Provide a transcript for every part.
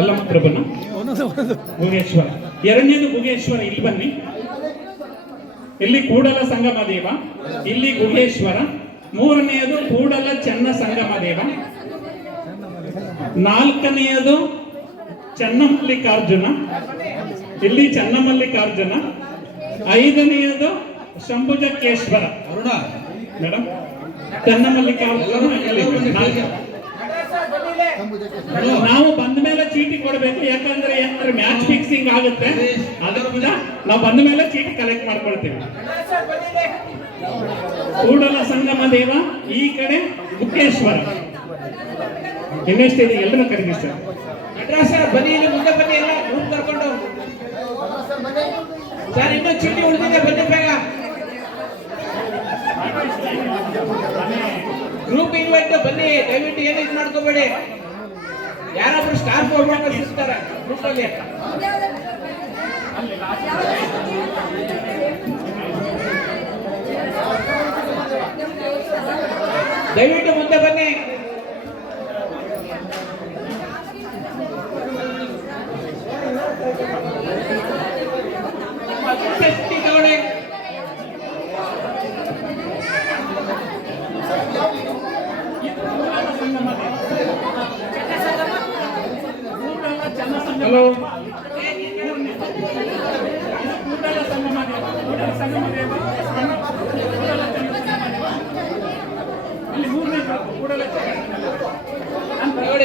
ಅಲ್ಲಮಪ್ರಭುನ ಭುಗೇಶ್ವರ. ಎರಡನೇದು ಭುಗೇಶ್ವರ, ಇಲ್ಲಿ ಬನ್ನಿ. ಇಲ್ಲಿ ಕೂಡಲ ಸಂಗಮ ದೇವ, ಇಲ್ಲಿ ಗುಹೇಶ್ವರ. ಮೂರನೆಯದು ಕೂಡಲ ಚೆನ್ನ ಸಂಗಮ ದೇವ. ನಾಲ್ಕನೆಯದು ಚನ್ನಮಲ್ಲಿಕಾರ್ಜುನ, ಇಲ್ಲಿ ಚನ್ನಮಲ್ಲಿಕಾರ್ಜುನ. ಐದನೆಯದು ಶಂಭುಜಕ್ಕೇಶ್ವರ ಮೇಡಮ್, ಚನ್ನಮಲ್ಲಿಕಾರ್ಜುನ. ನಾವು ಬಂದ ಮೇಲೆ ಚೀಟಿ ಕೊಡಬೇಕು, ಯಾಕಂದ್ರೆ ಮ್ಯಾಚ್ ಫಿಕ್ಸಿಂಗ್ ಆಗುತ್ತೆ. ಅದರಿಂದ ನಾವು ಬಂದ ಮೇಲೆ ಚೀಟಿ ಕಲೆಕ್ಟ್ ಮಾಡ್ಕೊಳ್ತೀವಿ. ಕೂಡಲ ಸಂಗಮ ದೇವ, ಈ ಕಡೆ ಗುಹೇಶ್ವರ. ಇನ್ನೆಷ್ಟಿದೆ ಎಲ್ಲರೂ ಕರೀರಿ ಸರ್. ನಟರಾಜ್ ಸರ್ ಬನ್ನಿ, ಇಲ್ಲಿ ಮುಂದೆ ಬನ್ನಿ, ಎಲ್ಲ ಗ್ರೂಪ್ ಕರ್ಕೊಂಡು ಸರ್. ಇನ್ನೂ ಚೀಟಿ ಉಳಿದಿದೆ, ಬನ್ನಿ ಬೇಗ. ಗ್ರೂಪ್ ಇನ್ವೈಟ್ ಬನ್ನಿ, ದಯವಿಟ್ಟು ಏನು ಇದು ಮಾಡ್ಕೋಬೇಡಿ. ಯಾರಾದ್ರೂ ಸ್ಟಾರ್ ಫಾರ್ಮರ್ ಸಿಗ್ತಾರೆ ಗ್ರೂಪ್ ಅಲ್ಲಿ. ದಯವಿಟ್ಟು ಮುಂದೆ ಬನ್ನಿ. ತಗೊಳ್ಳಿ. ಹಲೋ,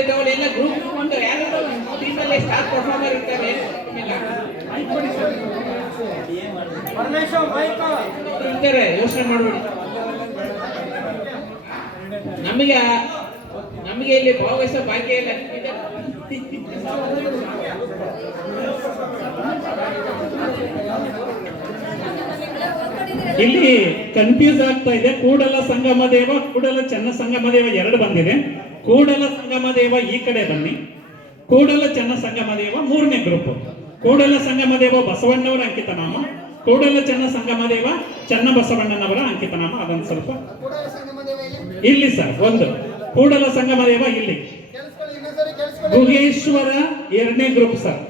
ತಗೊಳ್ಳಿ ಎಲ್ಲ ಗ್ರೂಪ್ ಒಂದು ಯಾರು ಟೀಮಲ್ಲಿ ಸ್ಟಾರ್ ಪರ್ಫಾರ್ಮರ್ ಇರ್ತಾರೆ ಇರ್ತಾರೆ, ಯೋಚನೆ ಮಾಡ್ಬೇಡಿ. ನಮಗೆ ಇಲ್ಲಿ ಭಾಗವಹಿಸೋ ಭಾಗ್ಯ ಇಲ್ಲ. ಇಲ್ಲಿ ಕನ್ಫ್ಯೂಸ್ ಆಗ್ತಾ ಇದೆ. ಕೂಡಲ ಸಂಗಮ ದೇವ, ಕೂಡಲ ಚೆನ್ನ ಸಂಗಮ ದೇವ ಎರಡು ಬಂದಿದೆ. ಕೂಡಲ ಸಂಗಮ ದೇವ ಈ ಕಡೆ ಬನ್ನಿ. ಕೂಡಲ ಚೆನ್ನ ಸಂಗಮ ದೇವ ಮೂರನೇ ಗ್ರೂಪ್. ಕೂಡಲ ಸಂಗಮ ದೇವ ಬಸವಣ್ಣವರ ಅಂಕಿತನಾಮ, ಕೂಡಲ ಚೆನ್ನ ಸಂಗಮ ದೇವ ಚೆನ್ನ ಬಸವಣ್ಣನವರ ಅಂಕಿತನಾಮ. ಅದೊಂದು ಸ್ವಲ್ಪ ಇಲ್ಲಿ ಸರ್. ಒಂದು ಕೂಡಲ ಸಂಗಮ ದೇವ ಇಲ್ಲಿ. ಗುಹೇಶ್ವರ ಎರಡನೇ ಗ್ರೂಪ್ ಸರ್.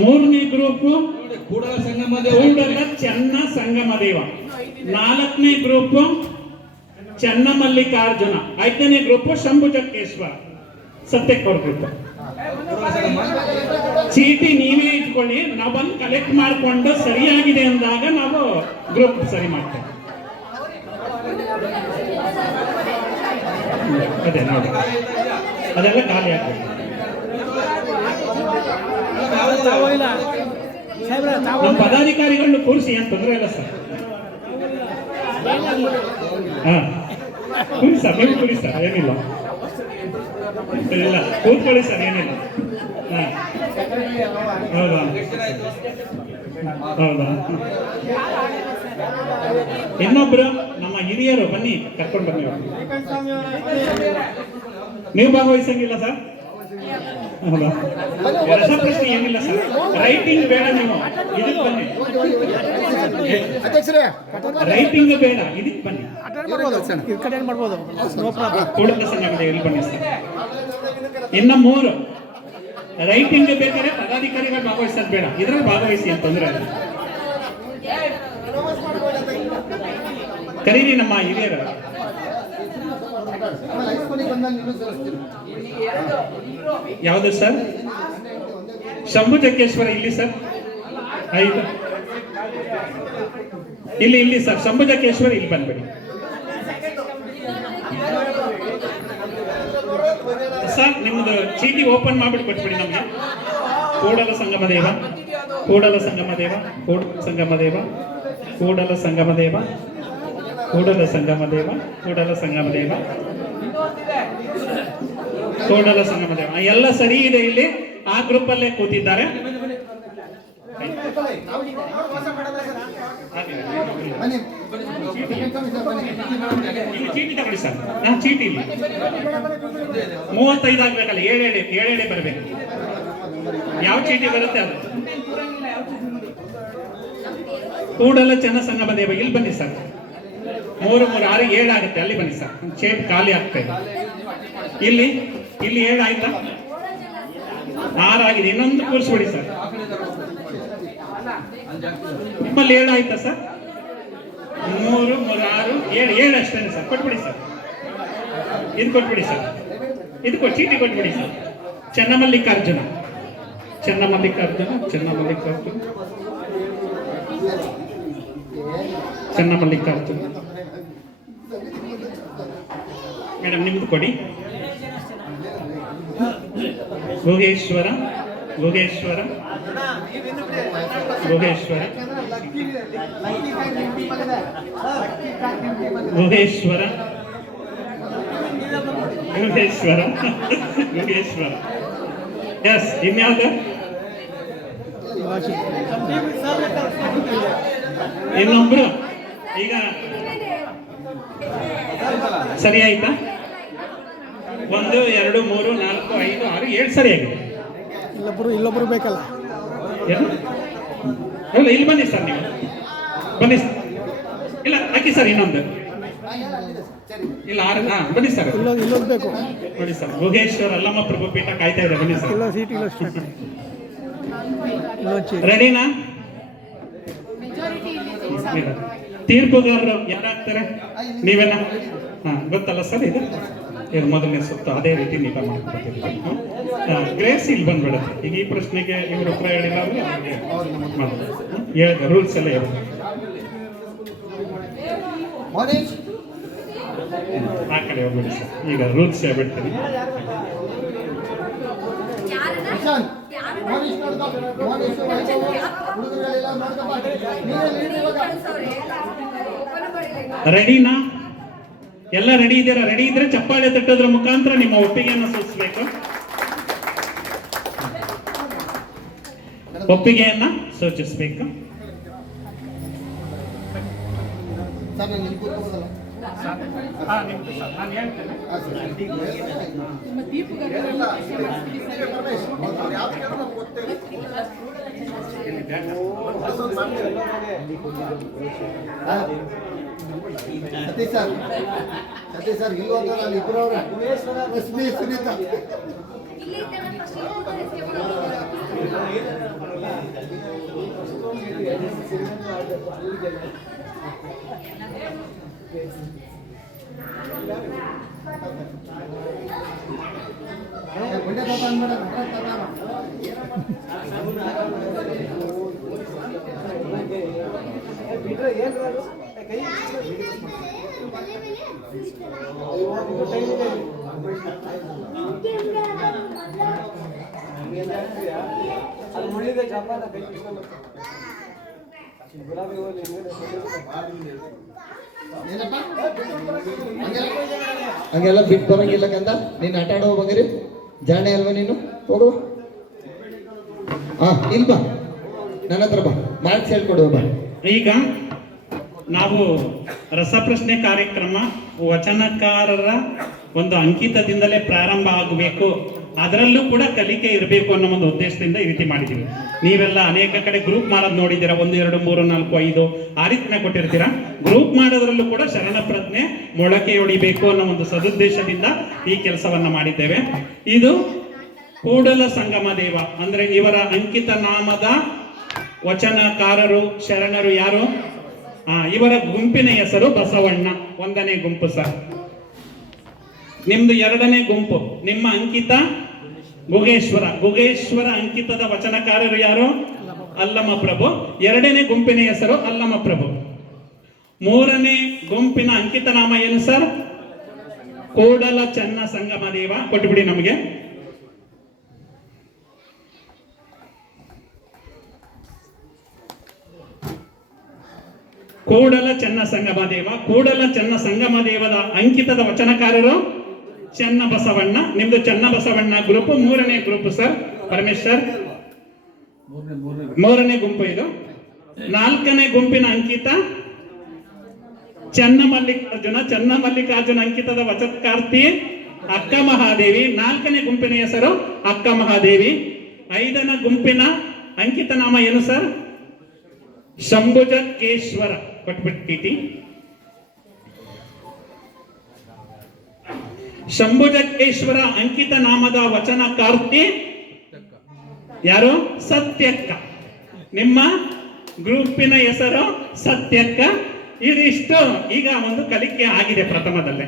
ಮೂರನೇ ಗ್ರೂಪ್ ಕೂಡಲ ಚೆನ್ನ ಸಂಗಮ ದೇವ. ನಾಲ್ಕನೇ ಗ್ರೂಪ್ ಚನ್ನಮಲ್ಲಿಕಾರ್ಜುನ. ಐದನೇ ಗ್ರೂಪ್ ಶಂಭುಜಕ್ಕೇಶ್ವರ. ಸತ್ಯಕ್ಕೆ ಗ್ರೂಪ್. ಚೀಟಿ ನೀವೇ ಇಟ್ಕೊಳ್ಳಿ, ನಾವು ಬಂದು ಕಲೆಕ್ಟ್ ಮಾಡಿಕೊಂಡು ಸರಿಯಾಗಿದೆ ಅಂದಾಗ ನಾವು ಗ್ರೂಪ್ ಸರಿ ಮಾಡ್ತೇವೆ. ಅದೇ ನೋಡಿ, ಅದೆಲ್ಲ ಖಾಲಿ ಆಗ್ತದೆ. ನಮ್ಮ ಪದಾಧಿಕಾರಿಗಳನ್ನು ಕೂರಿಸಿ, ಏನು ತೊಂದರೆ ಇಲ್ಲ ಸರ್. ಹಾ, ಕೂರಿ ಸರ್, ನೀವು ಕೂರಿ ಸರ್, ಏನಿಲ್ಲ ಇಲ್ಲ, ಕೂತ್ಕೊಳ್ಳಿ ಸರ್, ಏನಿಲ್ಲ. ಹಾ, ಹೌದಾ ಹೌದಾ. ಇನ್ನೊಬ್ರು ನಮ್ಮ ಹಿರಿಯರು ಬನ್ನಿ, ಕರ್ಕೊಂಡು ಬನ್ನಿ. ನೀವು ಭಾಗವಹಿಸಂಗಿಲ್ಲ ಸರ್? ಹೌದಾ, ರಸಪ್ರಶ್ನೆ ಏನಿಲ್ಲ ಸರ್. ರೈಟಿಂಗ್ ಬೇಡ, ನೀವು ಇದಕ್ಕೆ ಬನ್ನಿ. ರೈಟಿಂಗ್ ಬೇಡ, ಇದಕ್ಕೆ ಬನ್ನಿ. ಕೂಡಲ ಸಂಗಮದ ಇಲ್ಲಿ ಬನ್ನಿ ಸರ್. ಇನ್ನು 3 ರೈಟಿಂಗ್ ಬೇಕಾದ್ರೆ ಪದಾಧಿಕಾರಿಗಳು ಭಾಗವಹಿಸೋದು ಬೇಡ, ಇದ್ರಲ್ಲಿ ಭಾಗವಹಿಸಿ ಅಂತ ತೊಂದರೆ ಇಲ್ಲ. ಕರೀರಿ ನಮ್ಮ ಹಿರಿಯರು. ಯಾವುದು ಸರ್? ಶಂಭುಜಕ್ಕೇಶ್ವರ ಇಲ್ಲಿ ಸರ್. 5 ಇಲ್ಲಿ ಸರ್. ಶಂಭುಜಕ್ಕೇಶ್ವರ ಇಲ್ಲಿ ಬಂದ್ಬಿಡಿ ಸರ್. ನಿಮ್ದು ಚೀಟಿ ಓಪನ್ ಮಾಡ್ಬಿಟ್ಟು ಕೊಟ್ಬಿಡಿ ನಮ್ಗೆ. ಕೂಡಲ ಸಂಗಮ ದೇವ, ಕೂಡಲ ಸಂಗಮ ದೇವ, ಕೂಡಲ ಸಂಗಮ ದೇವ, ಕೂಡಲ ಸಂಗಮ ದೇವ, ಕೂಡಲ ಸಂಗಮ ದೇವ, ಕೂಡಲ ಸಂಗಮ ದೇವ, ಕೂಡಲ ಸಂಗಮ ದೇವ. ಎಲ್ಲ ಸರಿ ಇದೆ. ಇಲ್ಲಿ ಆ ಗ್ರೂಪ್ ಅಲ್ಲೇ ಕೂತಿದ್ದಾರೆ. ಚೀಟಿ ತಗೊಳ್ಳಿ ಸರ್. ಚೀಟಿ ಇಲ್ಲಿ 35 ಆಗ್ಬೇಕಲ್ಲ, 7 ಬರಬೇಕು. ಯಾವ ಚೀಟಿ ಬರುತ್ತೆ ಅದು. ಕೂಡಲ ಚೆನ್ನ ಸಂಗಮ ದೇವ ಇಲ್ಲಿ ಬನ್ನಿ ಸರ್. 3 3 6 7 ಆಗುತ್ತೆ, ಅಲ್ಲಿ ಬನ್ನಿ ಸರ್. ಚೇಟ್ ಖಾಲಿ ಆಗ್ತಾ ಇದೆ. ಇಲ್ಲಿ ಇಲ್ಲಿ 7 ಆಯ್ತಾ? 6 ಆಗಿದೆ. ಇನ್ನೊಂದು ಕೂರಿಸ್ಬಿಡಿ ಸರ್. ನಿಮ್ಮಲ್ಲಿ 7 ಆಯ್ತಾ ಸರ್? 3 3 6 7 ಅಷ್ಟೇ ಸರ್. ಕೊಟ್ಬಿಡಿ ಸರ್. ಇದು ಕೊಟ್ಬಿಡಿ ಸರ್. ಇದು ಚೀಟಿ ಕೊಟ್ಬಿಡಿ ಸರ್. ಚನ್ನಮಲ್ಲಿಕಾರ್ಜುನ ಚನ್ನಮಲ್ಲಿಕಾರ್ಜುನ ಚನ್ನಮಲ್ಲಿಕಾರ್ಜುನ ಚನ್ನಮಲ್ಲಿಕಾರ್ಜುನ ಮೇಡಮ್ ನಿಮ್ದು ಕೊಡಿ. ಯೋಗೇಶ್ವರ ಯೋಗೇಶ್ವರ ಯೋಗೇಶ್ವರ ಯೋಗೇಶ್ವರ ಯೋಗೇಶ್ವರ ಯೋಗೇಶ್ವರ. ಎಸ್, ಇನ್ಯಾವ್ದು? ಇನ್ನೊಬ್ರು ಈಗ ಸರಿ ಆಯ್ತಾ? 1 2 3 4 5 6 7 ಸರಿಯಾಗಿದೆ. ಇಲ್ಲೊಬ್ರು ಬೇಕಲ್ಲ. ಅಲ್ಲ, ಇಲ್ಲಿ ಬನ್ನಿ ಸರ್, ನೀವು ಬನ್ನಿ ಸರ್. ಇಲ್ಲ ಹಾಕಿ ಸರ್, ಇನ್ನೊಂದು ಇಲ್ಲ 6 ಬನ್ನಿ ಸರ್. ಇಲ್ಲೊಂದು ಬೇಕು ನೋಡಿ ಸರ್, ಯೋಗೇಶ್ವರ ಅಲ್ಲಮ್ಮ ಪ್ರಭು ಪೀಠ ಕಾಯ್ತಾ ಇದೆ. ಬನ್ನಿ ಸರ್. ಇಲ್ಲ ಸೀಟ್ ಇಲ್ಲ ಸ್ಟೂಡೆಂಟ್. ರೆಡಿನಾ? ತೀರ್ಪುಗಾರರು ಯಾರಾಗ್ತಾರೆ? ನೀವೇನ? ಗೊತ್ತಲ್ಲ ಸರ್, ಇದು ಮೊದಲನೇ ಸುತ್ತು ಅದೇ ರೀತಿ ನೀಟ ಮಾಡ್ಕೊಳ್ತೀವಿ. ಗ್ರೇಸ್ ಇಲ್ಲಿ ಬಂದ್ಬಿಡುತ್ತೆ. ಈಗ ಈ ಪ್ರಶ್ನೆಗೆ ಇವರು ಉತ್ತರ ಹೇಳಿಲ್ಲ ಅಂದ್ರೆ ಹೇಳಿದೆ, ರೂಲ್ಸ್ ಎಲ್ಲ ಹೇಳಿದೆ. ಆ ಕಡೆ ಹೋಗ್ಬಿಡಿ ಸರ್. ಈಗ ರೂಲ್ಸ್ ಹೇಳ್ಬಿಡ್ತೀನಿ. ರೆಡಿನಾ? ಎಲ್ಲ ರೆಡಿ ಇದ್ದೀರಾ? ರೆಡಿ ಇದ್ರೆ ಚಪ್ಪಾಳೆ ತಟ್ಟೋದ್ರ ಮುಖಾಂತರ ನಿಮ್ಮ ಒಪ್ಪಿಗೆಯನ್ನು ಸೂಚಿಸಬೇಕು. ಒಪ್ಪಿಗೆಯನ್ನ ಸೂಚಿಸಬೇಕು. ಸತೀಶ್ ಸರ್ ಇಲ್ವಂತ ನಾನು ಇಬ್ಬರು ರಶ್ಮಿ ಸುನೀತಾ ಒಳ್ಳೆ ಪಾಪ ಅನ್ಬೇಡ. ಹಂಗೆಲ್ಲ ಬಿಟ್ಟು ಬರಂಗಿಲ್ಲ ಕಂದ. ನೀನು ಆಟ ಆಡೋ ಬಂಗಿರಿ ಜಾಣೆ ಅಲ್ವಾ ನೀನು? ಹೋಗುವ. ಇಲ್ಲಿ ಬಾ, ನನ್ನ ಹತ್ರ ಬಾ, ಮಾರ್ಕ್ಸ್ ಹೇಳ್ಕೊಡುವ ಬಾ. ಈಗ ನಾವು ರಸಪ್ರಶ್ನೆ ಕಾರ್ಯಕ್ರಮ ವಚನಕಾರರ ಒಂದು ಅಂಕಿತದಿಂದಲೇ ಪ್ರಾರಂಭ ಆಗಬೇಕು, ಅದರಲ್ಲೂ ಕೂಡ ಕಲಿಕೆ ಇರಬೇಕು ಅನ್ನೋ ಒಂದು ಉದ್ದೇಶದಿಂದ ಈ ರೀತಿ ಮಾಡಿದ್ದೀವಿ. ನೀವೆಲ್ಲ ಅನೇಕ ಕಡೆ ಗ್ರೂಪ್ ಮಾಡೋದು ನೋಡಿದ್ದೀರಾ. 1 2 3 4 5 ಆ ರೀತಿನ ಕೊಟ್ಟಿರ್ತೀರಾ. ಗ್ರೂಪ್ ಮಾಡೋದ್ರಲ್ಲೂ ಕೂಡ ಶರಣ ಪ್ರಜ್ಞೆ ಮೊಳಕೆ ಹೊಡಿಬೇಕು ಅನ್ನೋ ಒಂದು ಸದುದ್ದೇಶದಿಂದ ಈ ಕೆಲಸವನ್ನ ಮಾಡಿದ್ದೇವೆ. ಇದು ಕೂಡಲ ಸಂಗಮ ದೇವ ಅಂದ್ರೆ ಇವರ ಅಂಕಿತ ನಾಮದ ವಚನಕಾರರು ಶರಣರು ಯಾರು? ಇವರ ಗುಂಪಿನ ಹೆಸರು ಬಸವಣ್ಣ. 1ನೇ ಗುಂಪು ಸರ್. ನಿಮ್ದು 2ನೇ ಗುಂಪು. ನಿಮ್ಮ ಅಂಕಿತ ಗುಗೇಶ್ವರ ಅಂಕಿತದ ವಚನಕಾರರು ಯಾರು? ಅಲ್ಲಮ ಪ್ರಭು. 2ನೇ ಗುಂಪಿನ ಹೆಸರು ಅಲ್ಲಮ ಪ್ರಭು. 3ನೇ ಗುಂಪಿನ ಅಂಕಿತ ನಾಮ ಏನು ಸರ್? ಕೂಡಲ ಚನ್ನ ಸಂಗಮ ದೇವ. ಕೊಟ್ಬಿಡಿ ನಮಗೆ. ಕೂಡಲ ಚನ್ನ ಸಂಗಮ ದೇವ. ಕೂಡಲ ಚನ್ನ ಸಂಗಮ ದೇವದ ಅಂಕಿತದ ವಚನಕಾರರು ಚನ್ನ ಬಸವಣ್ಣ. ನಿಮ್ದು ಚನ್ನ ಬಸವಣ್ಣ ಗ್ರೂಪ್ 3ನೇ ಗ್ರೂಪ್ ಸರ್. ಪರಮೇಶ್ವರ್ 3ನೇ ಗುಂಪು ಇದು. 4ನೇ ಗುಂಪಿನ ಅಂಕಿತ ಚನ್ನಮಲ್ಲಿಕಾರ್ಜುನ ಅಂಕಿತದ ವಚನಕಾರ್ತಿ ಅಕ್ಕ ಮಹಾದೇವಿ. 4ನೇ ಗುಂಪಿನ ಹೆಸರು ಅಕ್ಕ ಮಹಾದೇವಿ. 5ನೇ ಗುಂಪಿನ ಅಂಕಿತ ನಾಮ ಏನು ಸರ್? ಶಂಭುಜಕೇಶ್ವರ. ಕೊಟ್ಬಿಟ್ಟು ಶಂಭುಜಕ್ಕೇಶ್ವರ ಅಂಕಿತ ನಾಮದ ವಚನಕಾರ್ತಿ ಯಾರು? ಸತ್ಯಕ್ಕ. ನಿಮ್ಮ ಗ್ರೂಪಿನ ಹೆಸರು ಸತ್ಯಕ್ಕ. ಇದಿಷ್ಟು ಈಗ ಒಂದು ಕಲಿಕೆ ಆಗಿದೆ ಪ್ರಥಮದಲ್ಲೇ.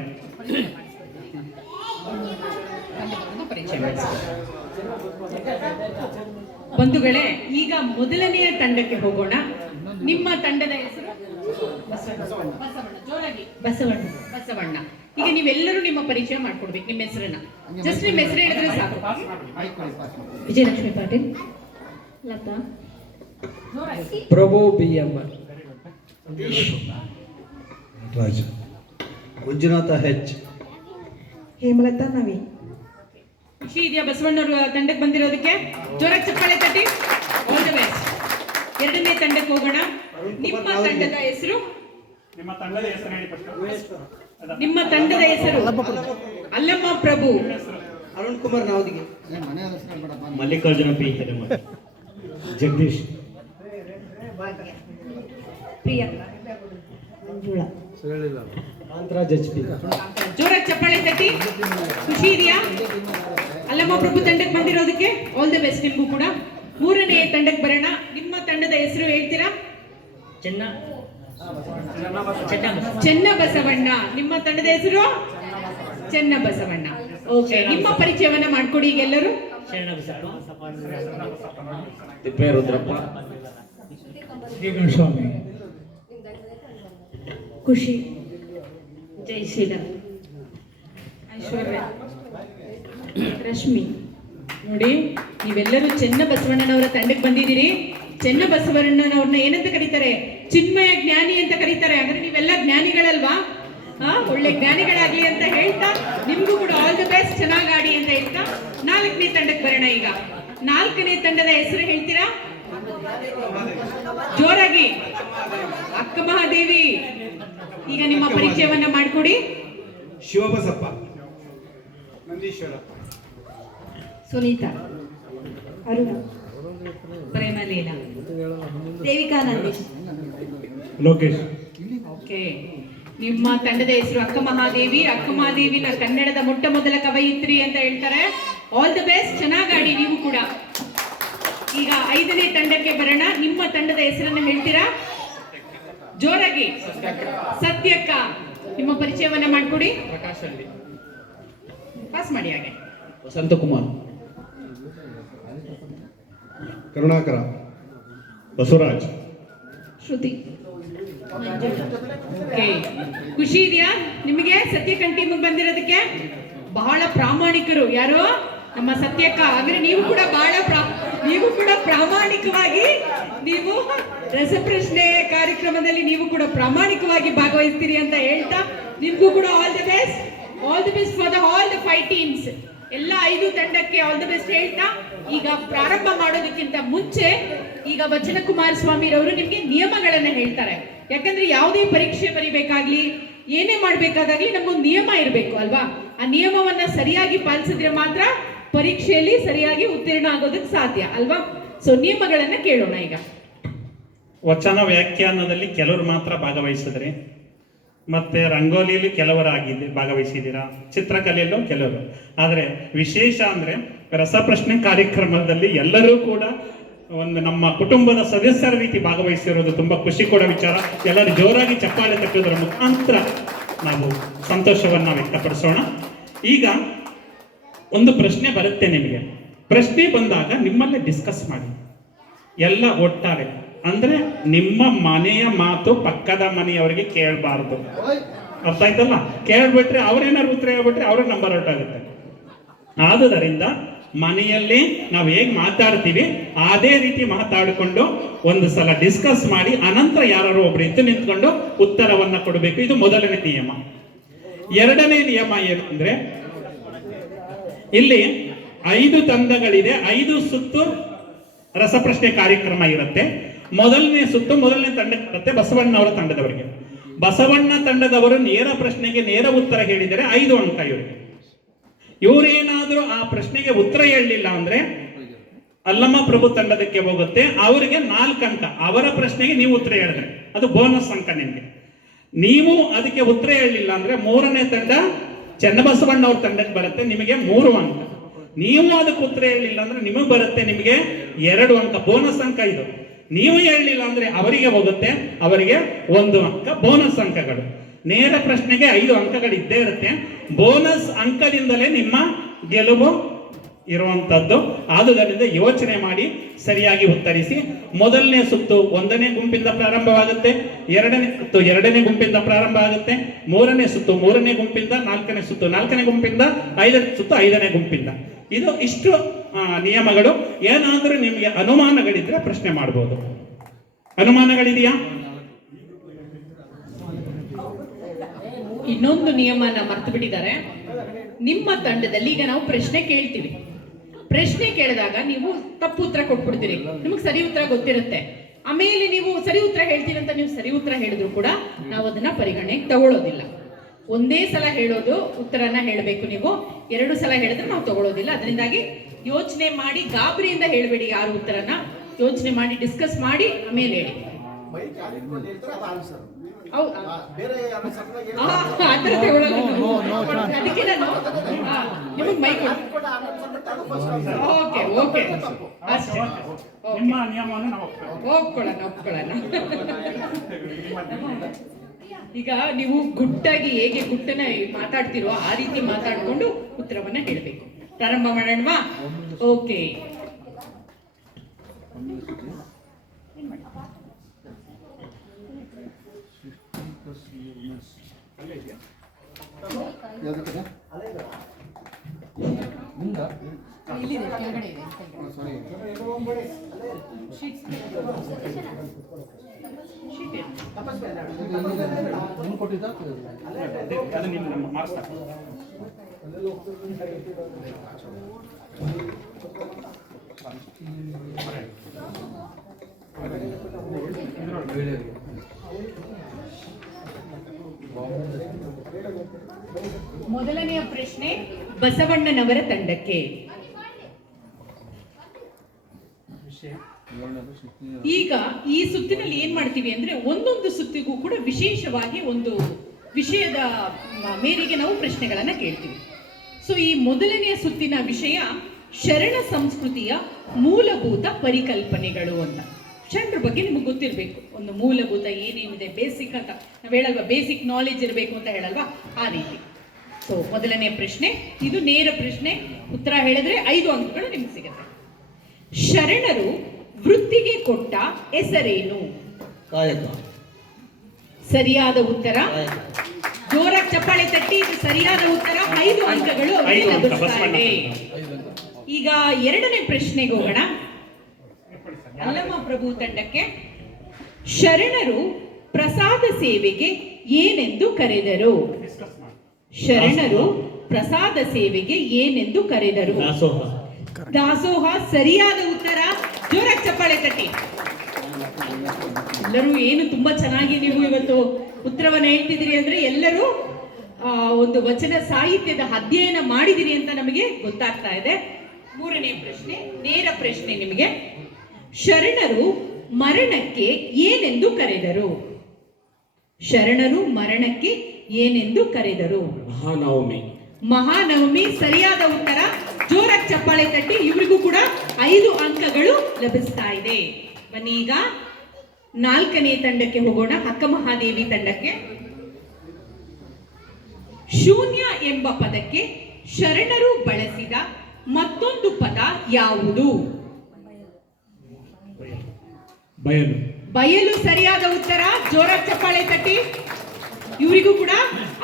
ಬಂಧುಗಳೇ, ಈಗ ಮೊದಲನೆಯ ತಂಡಕ್ಕೆ ಹೋಗೋಣ. ನಿಮ್ಮ ತಂಡದ ಹೆಸರು ಬಸವಣ್ಣ. ಈಗ ನೀವೆಲ್ಲರೂ ನಿಮ್ಮ ಪರಿಚಯ ಮಾಡ್ಕೊಡ್ಬೇಕು, ನಿಮ್ಮ ಹೆಸರನ್ನ. ಜಸ್ಟ್ ನಿಮ್ಮ ಹೆಸರು ಹೇಳಿದ್ರೆ ಸಾಕು. ವಿಜಯಲಕ್ಷ್ಮಿ ಪಾಟೀಲ್, ಲತಾ, ಪ್ರಭು BM, ರಾಜ, ಮಂಜುನಾಥ H, ಹೇಮಲತಾ ನವೀನ್. ಖುಷಿ ಇದೆಯಾ ಬಸವಣ್ಣವರು ತಂಡಕ್ಕೆ ಬಂದಿರೋದಕ್ಕೆ? ಜೋರಾಗಿ ಚಪ್ಪಾಳೆ ತಟ್ಟಿ. All the best. ಎರಡನೇ ತಂಡಕ್ಕೆ ಹೋಗೋಣ. ನಿಮ್ಮ ತಂಡದ ಹೆಸರು? ನಿಮ್ಮ ತಂಡದ ಹೆಸರು ಹೇಳಿ first. ನಿಮ್ಮ ತಂಡದ ಹೆಸರು? ಅಲ್ಲಮ್ಮ ಪ್ರಭು. ಅರುಣ್ ಕುಮಾರ್ ನಾವದಿಗೆ, ಮಲ್ಲಿಕಾರ್ಜುನ P, ಜಗದೀಶ್, ಪ್ರಿಯಾಂಕಾ, ಮಂಜುಳಾ. ಕಾಂತರಾಜ್ HP. ಜೋರಾಗಿ ಚಪ್ಪಾಳೆ ತಟ್ಟಿ. ಖುಷಿ ಇದೆಯಾ ಅಲ್ಲಮ್ಮ ಪ್ರಭು ತಂಡಕ್ಕೆ ಬಂದಿರೋದಕ್ಕೆ? ಆಲ್ ದಿ ಬೆಸ್ಟ್ ನಿಮಗೂ ಕೂಡ. ಮೂರನೇ ತಂಡಕ್ಕೆ ಬರೋಣ. ನಿಮ್ಮ ತಂಡದ ಹೆಸರು ಹೇಳ್ತೀರಾ? ಚೆನ್ನ ಬಸವಣ್ಣ. ನಿಮ್ಮ ತಂಡದ ಹೆಸರು? ಚೆನ್ನ ಬಸವಣ್ಣ. ಓಕೆ, ನಿಮ್ಮ ಪರಿಚಯವನ್ನ ಮಾಡ್ಕೊಡಿ ಈಗೆಲ್ಲರೂ. ತಿಪ್ಪೇರುದ್ರಪ್ಪ, ಸ್ವಾಮಿ, ಖುಷಿ, ಜಯಶೀಲ, ಐಶ್ವರ್ಯ, ರಶ್ಮಿ. ನೋಡಿ, ನೀವೆಲ್ಲರೂ ಚೆನ್ನ ಬಸವಣ್ಣನವರ ತಂಡಕ್ಕೆ ಬಂದಿದ್ದೀರಿ. ಚೆನ್ನ ಬಸವಣ್ಣನವ್ರನ್ನ ಏನಂತ ಕರೀತಾರೆ? ಚಿನ್ಮಯ ಜ್ಞಾನಿ ಅಂತ ಕರೀತಾರೆ. ಅಂದ್ರೆ ನೀವೆಲ್ಲ ಜ್ಞಾನಿಗಳಲ್ವಾ? ಒಳ್ಳೆ ಜ್ಞಾನಿಗಳಾಗ್ಲಿ ಅಂತ ಹೇಳ್ತಾ ನಿಮ್ಗೂ ಕೂಡ ಆಲ್ ದಿ ಬೆಸ್ಟ್, ಚೆನ್ನಾಗಿ ಆಡಿ ಅಂತ ಹೇಳ್ತಾ ನಾಲ್ಕನೇ ತಂಡಕ್ಕೆ ಬರೋಣ. ಈಗ ನಾಲ್ಕನೇ ತಂಡದ ಹೆಸರು ಹೇಳ್ತೀರಾ? ಜೋರಾಗಿ. ಅಕ್ಕ ಮಹಾದೇವಿ. ಈಗ ನಿಮ್ಮ ಪರಿಚಯವನ್ನ ಮಾಡ್ಕೊಡಿ. ಶಿವಬಸಪ್ಪ, ನಂದೀಶ್ವರ, ಸುನೀತಾ, ಅರುಣ, ಪ್ರೇಮಲೀಲಾ, ದೇವಿಕಾ ನಂದೀಶ್. ಲೋಕೇಶ್. ಓಕೆ, ನಿಮ್ಮ ತಂಡದ ಹೆಸರು ಅಕ್ಕ ಮಹಾದೇವಿ. ಅಕ್ಕ ಮಹಾದೇವಿನ ಕನ್ನಡದ ಮೊಟ್ಟ ಮೊದಲ ಕವಯಿತ್ರಿ ಅಂತ ಹೇಳ್ತಾರೆ. ಆಲ್ ದಿ ಬೆಸ್ಟ್, ಚೆನ್ನಾಗಿ ಆಡಿ ನೀವು ಕೂಡ. ಈಗ ಐದನೇ ತಂಡಕ್ಕೆ ಬರೋಣ. ನಿಮ್ಮ ತಂಡದ ಹೆಸರನ್ನು ಹೇಳ್ತೀರಾ? ಜೋರಾಗಿ. ಸತ್ಯಕ್ಕ. ನಿಮ್ಮ ಪರಿಚಯವನ್ನ ಮಾಡ್ಕೊಡಿ. ಪ್ರಕಾಶ್ ಅಲ್ಲಿ, ಪಾಸ್ ಮಾಡಿ ಹಾಗೆ. ವಸಂತಕುಮಾರ್, ಕರುಣಾಕರ, ಬಸವರಾಜ್, ಶ್ರುತಿ. ಓಕೆ, ಖುಷಿ ಇದೆಯಾ ನಿಮಗೆ ಸತ್ಯಕ್ಕ ಟೀಮಿಗೆ ಬಂದಿರೋದಕ್ಕೆ? ಬಹಳ ಪ್ರಾಮಾಣಿಕರು ಯಾರು? ನಮ್ಮ ಸತ್ಯಕ್ಕ. ಅಂದ್ರೆ ನೀವು ಕೂಡ ಪ್ರಾಮಾಣಿಕವಾಗಿ ನೀವು ರಸಪ್ರಶ್ನೆ ಕಾರ್ಯಕ್ರಮದಲ್ಲಿ ನೀವು ಕೂಡ ಪ್ರಾಮಾಣಿಕವಾಗಿ ಭಾಗವಹಿಸ್ತೀರಿ ಅಂತ ಹೇಳ್ತಾ ನಿಮ್ಗೂ ಕೂಡ all the best. All the best for all the 5 teams. ಎಲ್ಲ 5 ತಂಡಕ್ಕೆ ಆಲ್ ದಿ ಬೆಸ್ಟ್ ಹೇಳ್ತಾ ಈಗ ಪ್ರಾರಂಭ ಮಾಡೋದಕ್ಕಿಂತ ಮುಂಚೆ ಈಗ ವಚನ ಕುಮಾರಸ್ವಾಮಿರವರು ನಿಮ್ಗೆ ನಿಯಮಗಳನ್ನ ಹೇಳ್ತಾರೆ. ಯಾಕಂದ್ರೆ ಯಾವುದೇ ಪರೀಕ್ಷೆ ಬರಿಬೇಕಾಗ್ಲಿ, ಏನೇ ಮಾಡ್ಬೇಕಾದಾಗ್ಲಿ ನಮ್ಗೊಂದು ನಿಯಮ ಇರಬೇಕು ಅಲ್ವಾ? ಆ ನಿಯಮವನ್ನ ಸರಿಯಾಗಿ ಪಾಲಿಸಿದ್ರೆ ಮಾತ್ರ ಪರೀಕ್ಷೆಯಲ್ಲಿ ಸರಿಯಾಗಿ ಉತ್ತೀರ್ಣ ಆಗೋದಕ್ಕೆ ಸಾಧ್ಯ ಅಲ್ವಾ? ಸೊ ನಿಯಮಗಳನ್ನ ಕೇಳೋಣ ಈಗ. ವಚನ ವ್ಯಾಖ್ಯಾನದಲ್ಲಿ ಕೆಲವರು ಮಾತ್ರ ಭಾಗವಹಿಸಿದ್ರಿ, ಮತ್ತೆ ರಂಗೋಲಿಯಲ್ಲಿ ಕೆಲವರಾಗಿದ್ದೆ ಭಾಗವಹಿಸಿದ್ದೀರಾ, ಚಿತ್ರಕಲೆಯಲ್ಲೂ ಕೆಲವರು. ಆದರೆ ವಿಶೇಷ ಅಂದ್ರೆ ರಸಪ್ರಶ್ನೆ ಕಾರ್ಯಕ್ರಮದಲ್ಲಿ ಎಲ್ಲರೂ ಕೂಡ ಒಂದು ನಮ್ಮ ಕುಟುಂಬದ ಸದಸ್ಯರ ರೀತಿ ಭಾಗವಹಿಸಿರೋದು ತುಂಬಾ ಖುಷಿ ಕೊಡೋ ವಿಚಾರ. ಎಲ್ಲರೂ ಜೋರಾಗಿ ಚಪ್ಪಾಳೆ ತಟ್ಟುವುದರ ಮುಖಾಂತರ ನಾವು ಸಂತೋಷವನ್ನ ವ್ಯಕ್ತಪಡಿಸೋಣ. ಈಗ ಒಂದು ಪ್ರಶ್ನೆ ಬರುತ್ತೆ ನಿಮಗೆ. ಪ್ರಶ್ನೆ ಬಂದಾಗ ನಿಮ್ಮಲ್ಲೇ ಡಿಸ್ಕಸ್ ಮಾಡಿ, ಎಲ್ಲ ಒಟ್ಟಾರೆ. ಅಂದ್ರೆ ನಿಮ್ಮ ಮನೆಯ ಮಾತು ಪಕ್ಕದ ಮನೆಯವರಿಗೆ ಕೇಳಬಾರ್ದು. ಅರ್ಥ ಆಯ್ತಲ್ಲ? ಕೇಳ್ಬಿಟ್ರೆ ಅವ್ರೇನಾದ್ರು ಉತ್ತರ ಹೇಳ್ಬಿಟ್ರೆ ಅವ್ರ ನಂಬರ್ ಔಟ್ ಆಗುತ್ತೆ. ಆದುದರಿಂದ ಮನೆಯಲ್ಲಿ ನಾವು ಹೇಗ್ ಮಾತಾಡ್ತೀವಿ ಅದೇ ರೀತಿ ಮಾತಾಡಿಕೊಂಡು ಒಂದು ಸಲ ಡಿಸ್ಕಸ್ ಮಾಡಿ ಅನಂತರ ಯಾರು ಒಬ್ರು ಎದ್ದು ನಿಂತ್ಕೊಂಡು ಉತ್ತರವನ್ನ ಕೊಡಬೇಕು. ಇದು ಮೊದಲನೇ ನಿಯಮ. ಎರಡನೇ ನಿಯಮ ಏನು ಅಂದ್ರೆ, ಇಲ್ಲಿ 5 ತಂಡಗಳಿದೆ, 5 ಸುತ್ತು ರಸಪ್ರಶ್ನೆ ಕಾರ್ಯಕ್ರಮ ಇರುತ್ತೆ. ಮೊದಲನೇ ಸುತ್ತು ಮೊದಲನೇ ತಂಡಕ್ಕೆ ಬರುತ್ತೆ ಬಸವಣ್ಣವರ ತಂಡದವರಿಗೆ. ಬಸವಣ್ಣ ತಂಡದವರು ನೇರ ಪ್ರಶ್ನೆಗೆ ನೇರ ಉತ್ತರ ಹೇಳಿದರೆ 5 ಅಂಕ ಇವರಿಗೆ. ಇವರೇನಾದ್ರೂ ಆ ಪ್ರಶ್ನೆಗೆ ಉತ್ತರ ಹೇಳಲಿಲ್ಲ ಅಂದ್ರೆ ಅಲ್ಲಮ್ಮ ಪ್ರಭು ತಂಡದಕ್ಕೆ ಹೋಗುತ್ತೆ, ಅವರಿಗೆ 4 ಅಂಕ. ಅವರ ಪ್ರಶ್ನೆಗೆ ನೀವು ಉತ್ತರ ಹೇಳಿದ್ರೆ ಅದು ಬೋನಸ್ ಅಂಕ ನಿಮಗೆ. ನೀವು ಅದಕ್ಕೆ ಉತ್ತರ ಹೇಳಲಿಲ್ಲ ಅಂದ್ರೆ ಮೂರನೇ ತಂಡ ಚನ್ನಬಸವಣ್ಣ ಅವ್ರ ತಂಡಕ್ಕೆ ಬರುತ್ತೆ ನಿಮಗೆ 3 ಅಂಕ. ನೀವು ಅದಕ್ಕೆ ಉತ್ತರ ಹೇಳಲಿಲ್ಲ ಅಂದ್ರೆ ನಿಮಗೆ ಬರುತ್ತೆ ನಿಮಗೆ 2 ಅಂಕ, ಬೋನಸ್ ಅಂಕ ಇದು. ನೀವು ಹೇಳಲಿಲ್ಲ ಅಂದ್ರೆ ಅವರಿಗೆ ಹೋಗುತ್ತೆ, ಅವರಿಗೆ 1 ಅಂಕ ಬೋನಸ್ ಅಂಕಗಳು. ನೇರ ಪ್ರಶ್ನೆಗೆ 5 ಅಂಕಗಳು ಇದ್ದೇ ಇರುತ್ತೆ. ಬೋನಸ್ ಅಂಕದಿಂದಲೇ ನಿಮ್ಮ ಗೆಲುವು ಇರುವಂತದ್ದು. ಆದುದರಿಂದ ಯೋಚನೆ ಮಾಡಿ ಸರಿಯಾಗಿ ಉತ್ತರಿಸಿ. ಮೊದಲನೇ ಸುತ್ತು 1ನೇ ಗುಂಪಿಂದ ಪ್ರಾರಂಭವಾಗುತ್ತೆ, 2ನೇ ಸುತ್ತು 2ನೇ ಗುಂಪಿಂದ ಪ್ರಾರಂಭ ಆಗುತ್ತೆ, 3ನೇ ಸುತ್ತು 3ನೇ ಗುಂಪಿಂದ, 4ನೇ ಸುತ್ತು 4ನೇ ಗುಂಪಿಂದ, 5ನೇ ಸುತ್ತು 5ನೇ ಗುಂಪಿಂದ. ಇದು ಇಷ್ಟು ನಿಯಮಗಳು. ಏನಾದರೂ ನಿಮಗೆ ಅನುಮಾನಗಳಿದ್ರೆ ಪ್ರಶ್ನೆ ಮಾಡಬಹುದು. ಅನುಮಾನಗಳಿದೆಯಾ? ಇನ್ನೊಂದು ನಿಯಮನ ಮರ್ತು ಬಿಟ್ಟಿದ್ದಾರೆ. ನಿಮ್ಮ ತಂಡದಲ್ಲಿ ಈಗ ನಾವು ಪ್ರಶ್ನೆ ಕೇಳ್ತೀವಿ. ಪ್ರಶ್ನೆ ಕೇಳಿದಾಗ ನೀವು ತಪ್ಪು ಉತ್ತರ ಕೊಟ್ಬಿಡ್ತೀರಿ, ನಿಮಗೆ ಸರಿ ಉತ್ತರ ಗೊತ್ತಿರುತ್ತೆ. ಆಮೇಲೆ ನೀವು ಸರಿ ಉತ್ತರ ಹೇಳ್ತೀರಿ ಅಂತ ನೀವು ಸರಿ ಉತ್ತರ ಹೇಳಿದ್ರು ಕೂಡ ನಾವು ಅದನ್ನ ಪರಿಗಣನೆಗೆ ತಗೊಳ್ಳೋದಿಲ್ಲ. ಒಂದೇ ಸಲ ಹೇಳೋದು ಉತ್ತರನ ಹೇಳಬೇಕು. ನೀವು 2 ಸಲ ಹೇಳಿದ್ರೆ ನಾವು ತಗೊಳ್ಳೋದಿಲ್ಲ. ಅದರಿಂದಾಗಿ ಯೋಚನೆ ಮಾಡಿ, ಗಾಬರಿಯಿಂದ ಹೇಳಬೇಡಿ. ಯಾರು ಉತ್ತರನ ಯೋಚನೆ ಮಾಡಿ ಡಿಸ್ಕಸ್ ಮಾಡಿ ಆಮೇಲೆ ಹೇಳಿ. ಹೌದಾ? ಆ ಥರ ತಗೊಳ್ಳಲ್ಲ ನಾವು. ಅದಕ್ಕೆ ನಾನು ನಿಮಗೆ ಮೈಕ್ ಓಕೆ ಓಕೆ ಅಷ್ಟೇ. ನಿಮ್ಮ ನಿಯಮವನ್ನು ನಾವು ಒಪ್ಕೊಳ್ಳೋಣ. ಈಗ ನೀವು ಗುಟ್ಟಾಗಿ ಹೇಗೆ ಗುಟ್ಟನ ಮಾತಾಡ್ತಿರೋ ಆ ರೀತಿ ಮಾತಾಡ್ಕೊಂಡು ಉತ್ತರವನ್ನ ಹೇಳಬೇಕು. ಪ್ರಾರಂಭ ಮಾಡೋಣವಾ? ಓಕೆ. ಅದು ನಿಮ್ಮ ಮಾರ್ಕ್ಸ್ ಮೊದಲನೆಯ ಪ್ರಶ್ನೆ ಬಸವಣ್ಣನವರ ತಂಡಕ್ಕೆ. ಈಗ ಈ ಸುತ್ತಿನಲ್ಲಿ ಏನ್ ಮಾಡ್ತೀವಿ ಅಂದ್ರೆ ಒಂದೊಂದು ಸುತ್ತಿಗೂ ಕೂಡ ವಿಶೇಷವಾಗಿ ಒಂದು ವಿಷಯದ ಮೇರೆಗೆ ನಾವು ಪ್ರಶ್ನೆಗಳನ್ನ ಕೇಳ್ತೀವಿ. ಸೊ ಈ ಮೊದಲನೆಯ ಸುತ್ತಿನ ವಿಷಯ ಶರಣ ಸಂಸ್ಕೃತಿಯ ಮೂಲಭೂತ ಪರಿಕಲ್ಪನೆಗಳು ಅಂತ. ಶರಣರ ಬಗ್ಗೆ ನಿಮಗೆ ಗೊತ್ತಿರಬೇಕು. ಒಂದು ಮೂಲಭೂತ ಏನೇನಿದೆ, ಬೇಸಿಕ್ ಅಂತ ನಾವು ಹೇಳಲ್ವಾ, ಬೇಸಿಕ್ ನಾಲೆಜ್ ಇರಬೇಕು ಅಂತ ಹೇಳಲ್ವಾ, ಆ ರೀತಿ. ಸೊ ಮೊದಲನೆಯ ಪ್ರಶ್ನೆ ಇದು ನೇರ ಪ್ರಶ್ನೆ. ಉತ್ತರ ಹೇಳಿದ್ರೆ 5 ಅಂಕಗಳು ನಿಮ್ಗೆ ಸಿಗುತ್ತೆ. ಶರಣರು ವೃತ್ತಿಗೆ ಕೊಟ್ಟ ಹೆಸರೇನು? ಕಾಯಕ. ಸರಿಯಾದ ಉತ್ತರ. ಜೋರಾಗಿ ಚಪ್ಪಾಳೆ ತಟ್ಟಿ. ಇದು ಸರಿಯಾದ ಉತ್ತರ. 5 ಅಂಕಗಳು ಅವರಿಗೆ ಲಭಿಸ್ತಾ ಇದೆ. ಈಗ 2ನೇ ಪ್ರಶ್ನೆಗೆ ಹೋಗೋಣ. ಅಲ್ಲಮ ಪ್ರಭು ತಂಡಕ್ಕೆ. ಶರಣರು ಪ್ರಸಾದ ಸೇವೆಗೆ ಏನೆಂದು ಕರೆದರು? ಶರಣರು ಪ್ರಸಾದ ಸೇವೆಗೆ ಏನೆಂದು ಕರೆದರು? ದಾಸೋಹ. ಸರಿಯಾದ ಉತ್ತರ. ಜೋರಾಗಿ ಚಪ್ಪಾಳೆ ತಟ್ಟಿ. ಎಲ್ಲರೂ ಏನು ತುಂಬಾ ಚೆನ್ನಾಗಿ ನೀವು ಇವತ್ತು ಉತ್ತರವನ್ನ ಹೇಳ್ತಿದ್ದೀರಿ ಅಂದ್ರೆ ಎಲ್ಲರೂ ಒಂದು ವಚನ ಸಾಹಿತ್ಯದ ಅಧ್ಯಯನ ಮಾಡಿದಿರಿ ಅಂತ ನಮಗೆ ಗೊತ್ತಾಗ್ತಾ ಇದೆ. 3ನೇ ಪ್ರಶ್ನೆ ನೇರ ಪ್ರಶ್ನೆ ನಿಮಗೆ. ಶರಣರು ಮರಣಕ್ಕೆ ಏನೆಂದು ಕರೆದರು? ಶರಣರು ಮರಣಕ್ಕೆ ಏನೆಂದು ಕರೆದರು? ಮಹಾನವಮಿ. ಸರಿಯಾದ ಉತ್ತರ. ಜೋರಾಗಿ ಚಪ್ಪಾಳೆ ತಟ್ಟಿ. ಇವರಿಗೂ ಕೂಡ 5 ಅಂಕಗಳು ಲಭಿಸ್ತಾ ಇದೆ. ಬನ್ನಿ ಈಗ 4ನೇ ತಂಡಕ್ಕೆ ಹೋಗೋಣ. ಅಕ್ಕ ಮಹಾದೇವಿ ತಂಡಕ್ಕೆ. ಶೂನ್ಯ ಎಂಬ ಪದಕ್ಕೆ ಶರಣರು ಬಳಸಿದ ಮತ್ತೊಂದು ಪದ ಯಾವುದು? ಬಯಲು. ಬಯಲು. ಸರಿಯಾದ ಉತ್ತರ. ಜೋರಾಗಿ ಚಪ್ಪಾಳೆ ತಟ್ಟಿ. ಇವರಿಗೂ ಕೂಡ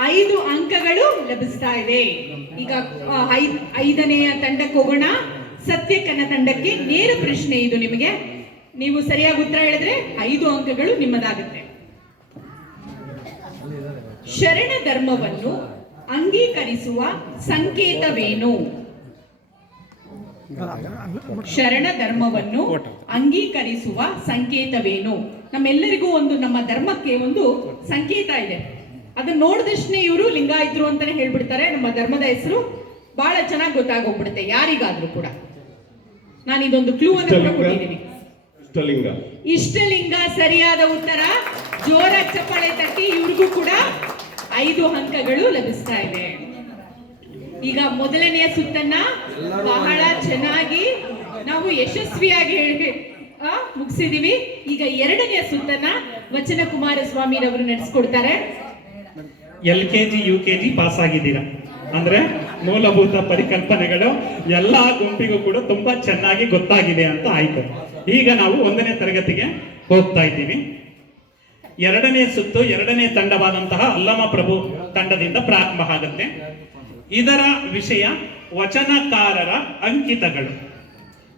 5 ಅಂಕಗಳು ಲಭಿಸ್ತಾ ಇದೆ. ಈಗ 5ನೆಯ ತಂಡಕ್ಕೆ ಹೋಗೋಣ. ಸತ್ಯಕ್ಕನ ತಂಡಕ್ಕೆ. ನೇರ ಪ್ರಶ್ನೆ ಇದು ನಿಮಗೆ. ನೀವು ಸರಿಯಾಗಿ ಉತ್ತರ ಹೇಳಿದ್ರೆ 5 ಅಂಕಗಳು ನಿಮ್ಮದಾಗುತ್ತೆ. ಶರಣ ಧರ್ಮವನ್ನು ಅಂಗೀಕರಿಸುವ ಸಂಕೇತವೇನು? ಶರಣ ಧರ್ಮವನ್ನು ಅಂಗೀಕರಿಸುವ ಸಂಕೇತವೇನು? ನಮ್ಮೆಲ್ಲರಿಗೂ ನಮ್ಮ ಧರ್ಮಕ್ಕೆ ಒಂದು ಸಂಕೇತ ಇದೆ. ಅದನ್ನ ನೋಡಿದಷ್ಟೇ ಇವರು ಲಿಂಗಾಯತರು ಅಂತಾನೆ ಹೇಳ್ಬಿಡ್ತಾರೆ. ನಮ್ಮ ಧರ್ಮದ ಹೆಸರು ಬಹಳ ಚೆನ್ನಾಗಿ ಗೊತ್ತಾಗೋಗ್ಬಿಡುತ್ತೆ ಯಾರಿಗಾದ್ರೂ ಕೂಡ. ನಾನು ಇದೊಂದು ಕ್ಲೂ ಅನ್ನು ಕೊಟ್ಟಿದ್ದೀನಿ. ಇಷ್ಟಲಿಂಗ. ಸರಿಯಾದ ಉತ್ತರ. ಜೋರಾಗಿ ಚಪ್ಪಾಳೆ ತಟ್ಟಿ. ಇವ್ರಿಗೂ ಕೂಡ 5 ಅಂಕಗಳು ಲಭಿಸ್ತಾ ಇದೆ. ಈಗ ಮೊದಲನೆಯ ಸುತ್ತನ್ನ ಬಹಳ ಚೆನ್ನಾಗಿ ನಾವು ಯಶಸ್ವಿಯಾಗಿ ಮುಗಿಸಿದೀವಿ. ಈಗ ಎರಡನೆಯ ಸುತ್ತನ್ನ ವಚನ ಕುಮಾರಸ್ವಾಮಿರವರು ನಡೆಸ್ಕೊಡ್ತಾರೆ. LKG UKG ಪಾಸ್ ಆಗಿದ್ದೀರಾ ಅಂದ್ರೆ ಮೂಲಭೂತ ಪರಿಕಲ್ಪನೆಗಳು ಎಲ್ಲಾ ಗುಂಪಿಗೂ ಕೂಡ ತುಂಬಾ ಚೆನ್ನಾಗಿ ಗೊತ್ತಾಗಿದೆ ಅಂತ ಆಯ್ತು. ಈಗ ನಾವು 1ನೇ ತರಗತಿಗೆ ಹೋಗ್ತಾ ಇದ್ದೀವಿ. ಎರಡನೇ ಸುತ್ತು ಎರಡನೇ ತಂಡವಾದಂತಹ ಅಲ್ಲಮ ಪ್ರಭು ತಂಡದಿಂದ ಪ್ರಾರಂಭ ಆಗುತ್ತೆ. ಇದರ ವಿಷಯ ವಚನಕಾರರ ಅಂಕಿತಗಳು.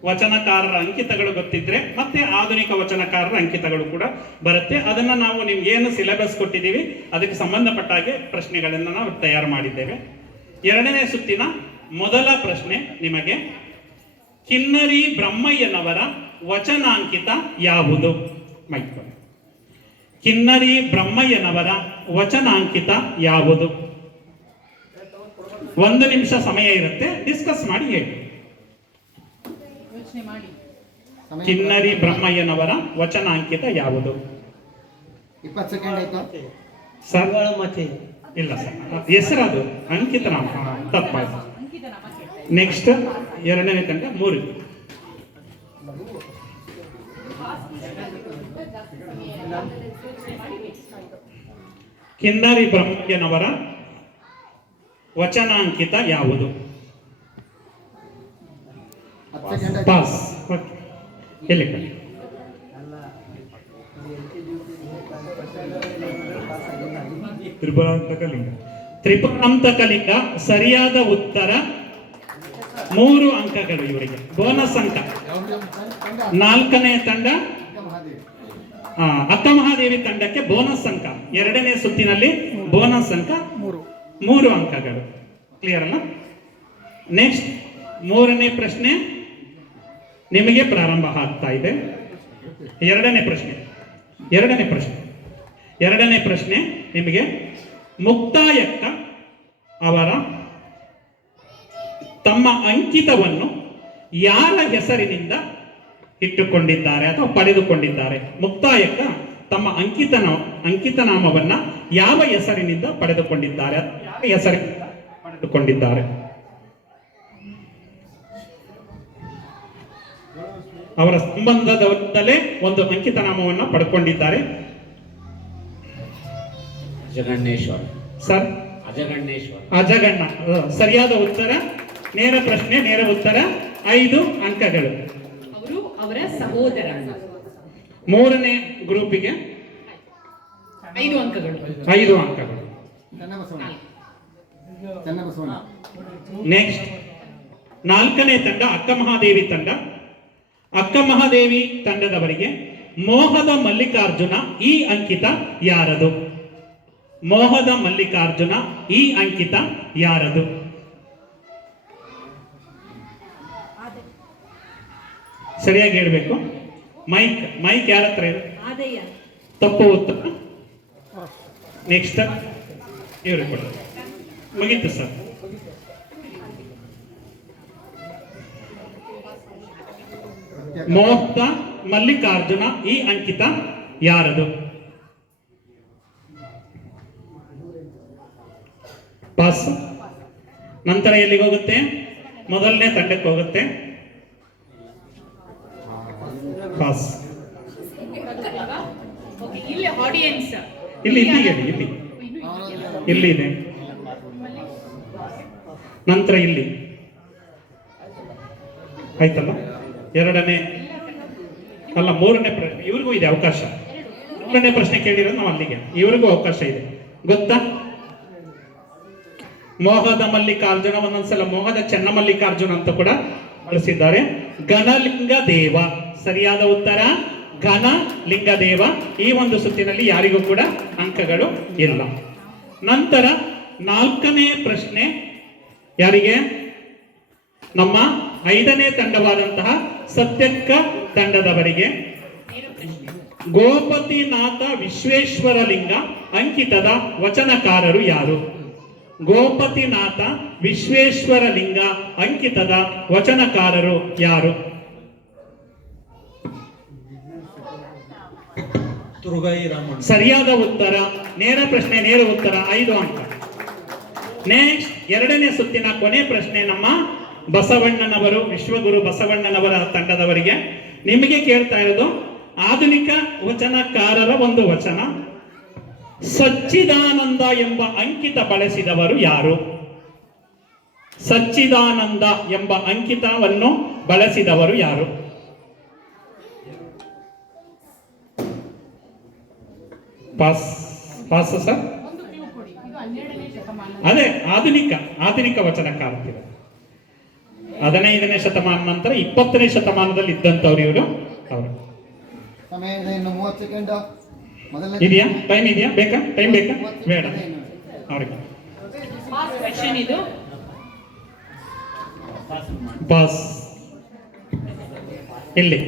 ವಚನಕಾರರ ಅಂಕಿತಗಳು ಗೊತ್ತಿದ್ರೆ ಮತ್ತೆ ಆಧುನಿಕ ವಚನಕಾರರ ಅಂಕಿತಗಳು ಕೂಡ ಬರುತ್ತೆ. ಅದನ್ನ ನಾವು ನಿಮ್ಗೆ ಏನು ಸಿಲೆಬಸ್ ಕೊಟ್ಟಿದ್ದೀವಿ ಅದಕ್ಕೆ ಸಂಬಂಧಪಟ್ಟ ಹಾಗೆ ಪ್ರಶ್ನೆಗಳನ್ನು ನಾವು ತಯಾರು ಮಾಡಿದ್ದೇವೆ. ಎರಡನೇ ಸುತ್ತಿನ ಮೊದಲ ಪ್ರಶ್ನೆ ನಿಮಗೆ, ಕಿನ್ನರಿ ಬ್ರಹ್ಮಯ್ಯನವರ ವಚನಾಂಕಿತ ಯಾವುದು? ಮೈಕ್ ಬನ್ನಿ. ಕಿನ್ನರಿ ಬ್ರಹ್ಮಯ್ಯನವರ ವಚನಾಂಕಿತ ಯಾವುದು? 1 ನಿಮಿಷ ಸಮಯ ಇರುತ್ತೆ, ಡಿಸ್ಕಸ್ ಮಾಡಿ ಹೇಳಿ. ಕಿನ್ನರಿ ಬ್ರಹ್ಮಯ್ಯನವರ ವಚನಾಂಕಿತ ಯಾವುದು? 20 ಸೆಕೆಂಡ್ ಆಯ್ತು ಸರ್ ಇಲ್ಲ ಸರ್, ಹೆಸರದು ಅಂಕಿತ ನಾಮ ತಪ್ಪಾಯ್ತು. ನೆಕ್ಸ್ಟ್ ಎರಡನೇ ತಂಡ 3. ಕಿನ್ನರಿ ಬ್ರಹ್ಮಯ್ಯನವರ ವಚನಾಂಕಿತ ಯಾವುದು? 10 ಸೆಕೆಂಡ್ ಪಾಸ್. ಎಲ್ಲಿ ಕಳಿ? ತ್ರಿಪುರಾಂತಕಲಿಂಗ. ತ್ರಿಪುರಾಂತಕಲಿಂಗ ಸರಿಯಾದ ಉತ್ತರ. 3 ಅಂಕಗಳು ಇವರಿಗೆ, ಬೋನಸ್ ಅಂಕ. 4ನೇ ತಂಡ ಅಕ್ಕ ಮಹಾದೇವಿ ತಂಡಕ್ಕೆ ಬೋನಸ್ ಅಂಕ. ಎರಡನೇ ಸುತ್ತಿನಲ್ಲಿ ಬೋನಸ್ ಅಂಕ 3 ಅಂಕಗಳು. ಕ್ಲಿಯರ್ ಅಲ್ಲ? ನೆಕ್ಸ್ಟ್ 3ನೇ ಪ್ರಶ್ನೆ ನಿಮಗೆ ಪ್ರಾರಂಭ ಆಗ್ತಾ ಇದೆ. ಎರಡನೇ ಪ್ರಶ್ನೆ ನಿಮಗೆ, ಮುಕ್ತಾಯಕ್ಕ ಅವರ ತಮ್ಮ ಅಂಕಿತವನ್ನು ಯಾರ ಹೆಸರಿನಿಂದ ಇಟ್ಟುಕೊಂಡಿದ್ದಾರೆ ಅಥವಾ ಪಡೆದುಕೊಂಡಿದ್ದಾರೆ? ಮುಕ್ತಾಯಕ್ಕ ತಮ್ಮ ಅಂಕಿತನಾಮವನ್ನ ಯಾವ ಹೆಸರಿನಿಂದ ಪಡೆದುಕೊಂಡಿದ್ದಾರೆ? ಯಾವ ಹೆಸರಿನಿಂದ ಪಡೆದುಕೊಂಡಿದ್ದಾರೆ? ಅವರ ಸಂಬಂಧದಲ್ಲೇ ಒಂದು ಅಂಕಿತನಾಮವನ್ನು ಪಡ್ಕೊಂಡಿದ್ದಾರೆ. ಅಜಗಣ್ಣೇಶ್ವರ ಸರ್, ಅಜಗಣ್ಣ ಸರಿಯಾದ ಉತ್ತರ. ನೇರ ಪ್ರಶ್ನೆ, ನೇರ ಉತ್ತರ. 5 ಅಂಕಗಳು. ಅವರು ಅವರ ಸಹೋದರ. 3ನೇ ಗ್ರೂಪಿಗೆ 5 ಅಂಕಗಳು. 5 ಅಂಕಗಳು. ಚನ್ನಬಸವಣ್ಣ. ನೆಕ್ಸ್ಟ್ 4ನೇ ತಂಡ ಅಕ್ಕ ಮಹಾದೇವಿ ತಂಡ. ಅಕ್ಕ ಮಹಾದೇವಿ ತಂಡದವರಿಗೆ ಮೋಹದ ಮಲ್ಲಿಕಾರ್ಜುನ ಈ ಅಂಕಿತ ಯಾರದು? ಮೋಹದ ಮಲ್ಲಿಕಾರ್ಜುನ ಈ ಅಂಕಿತ ಯಾರದು? ಸರಿಯಾಗಿ ಹೇಳ್ಬೇಕು. ಮೈಕ್ ಯಾರ ಹತ್ರ ಇದೆ? ಆದಯ್ಯ. ತಪ್ಪು ಉತ್ತರ. ನೆಕ್ಸ್ಟ್ ಇವ್ರಿಗೆ ಕೊಡಿ. ಮುಗೀತು ಸರ್. ಮೋಹದ ಮಲ್ಲಿಕಾರ್ಜುನ ಈ ಅಂಕಿತ ಯಾರದು? ಪಾಸ್. ನಂತರ ಎಲ್ಲಿಗೆ ಹೋಗುತ್ತೆ? ಮೊದಲನೇ ತಂಡಕ್ಕೆ ಹೋಗುತ್ತೆ. ಪಾಸ್. ಓಕೆ, ಇಲ್ಲಿ ಆಡಿಯನ್ಸ್ ಇಲ್ಲಿ ಇದೆ. ನಂತರ ಇಲ್ಲಿ ಆಯ್ತಲ್ಲ. ಎರಡನೇ ಅಲ್ಲ, 3ನೇ ಪ್ರಶ್ನೆ ಇವ್ರಿಗೂ ಇದೆ ಅವಕಾಶ. 3ನೇ ಪ್ರಶ್ನೆ ಕೇಳಿರೋದು ನಾವು ಅಲ್ಲಿಗೆ, ಇವ್ರಿಗೂ ಅವಕಾಶ ಇದೆ. ಗೊತ್ತಾ? ಮೋಹದ ಮಲ್ಲಿಕಾರ್ಜುನ, ಒಂದೊಂದ್ಸಲ ಮೋಹದ ಚೆನ್ನಮಲ್ಲಿಕಾರ್ಜುನ ಅಂತ ಕೂಡ ಬಳಸಿದ್ದಾರೆ. ಘನಲಿಂಗ ದೇವ ಸರಿಯಾದ ಉತ್ತರ. ಘನಲಿಂಗ ದೇವ. ಈ ಒಂದು ಸುತ್ತಿನಲ್ಲಿ ಯಾರಿಗೂ ಕೂಡ ಅಂಕಗಳು ಇಲ್ಲ. ನಂತರ 4ನೇ ಪ್ರಶ್ನೆ ಯಾರಿಗೆ? ನಮ್ಮ 5ನೇ ತಂಡವಾದಂತಹ ಸತ್ಯಕ್ಕ ತಂಡದವರಿಗೆ. ಗೋಪತಿನಾಥ ವಿಶ್ವೇಶ್ವರಲಿಂಗ ಅಂಕಿತದ ವಚನಕಾರರು ಯಾರು? ಗೋಪತಿನಾಥ ವಿಶ್ವೇಶ್ವರಲಿಂಗ ಅಂಕಿತದ ವಚನಕಾರರು ಯಾರು? ತುರುಗೈ ರಾಮಣ್ಣ. ಸರಿಯಾದ ಉತ್ತರ. ನೇರ ಪ್ರಶ್ನೆ, ನೇರ ಉತ್ತರ. 5 ಅಂಕ. ನೆಕ್ಸ್ಟ್ ಎರಡನೇ ಸುತ್ತಿನ ಕೊನೆ ಪ್ರಶ್ನೆ ನಮ್ಮ ಬಸವಣ್ಣನವರು, ವಿಶ್ವಗುರು ಬಸವಣ್ಣನವರ ತಂಡದವರಿಗೆ ನಿಮಗೆ ಕೇಳ್ತಾ ಇರೋದು ಆಧುನಿಕ ವಚನಕಾರರ ಒಂದು ವಚನ. ಸಚ್ಚಿದಾನಂದ ಎಂಬ ಅಂಕಿತ ಬಳಸಿದವರು ಯಾರು? ಸಚ್ಚಿದಾನಂದ ಎಂಬ ಅಂಕಿತವನ್ನು ಬಳಸಿದವರು ಯಾರು? Pass pass sir. ಅದೇ ಆಧುನಿಕ ವಚನಕಾರರು 15ನೇ ಶತಮಾನ ನಂತರ 20ನೇ ಶತಮಾನದಲ್ಲಿ ಇದ್ದಂಥವ್ರು ಇವರು. ಅವರು ಸಮಯ ಇದೆ, ಇನ್ನು 30 ಸೆಕೆಂಡ್. ಇದೆಯಾ? ಟೈಮ್ ಇದೆಯಾ? ಬೇಕಾ? ಟೈಮ್ ಬೇಕಾ? ಬೇಡ ಅವ್ರಿಗೆ. ಕ್ವೆಶ್ಚನ್ ಇದು. ಪಾಸ್ ಇಲ್ಲಿ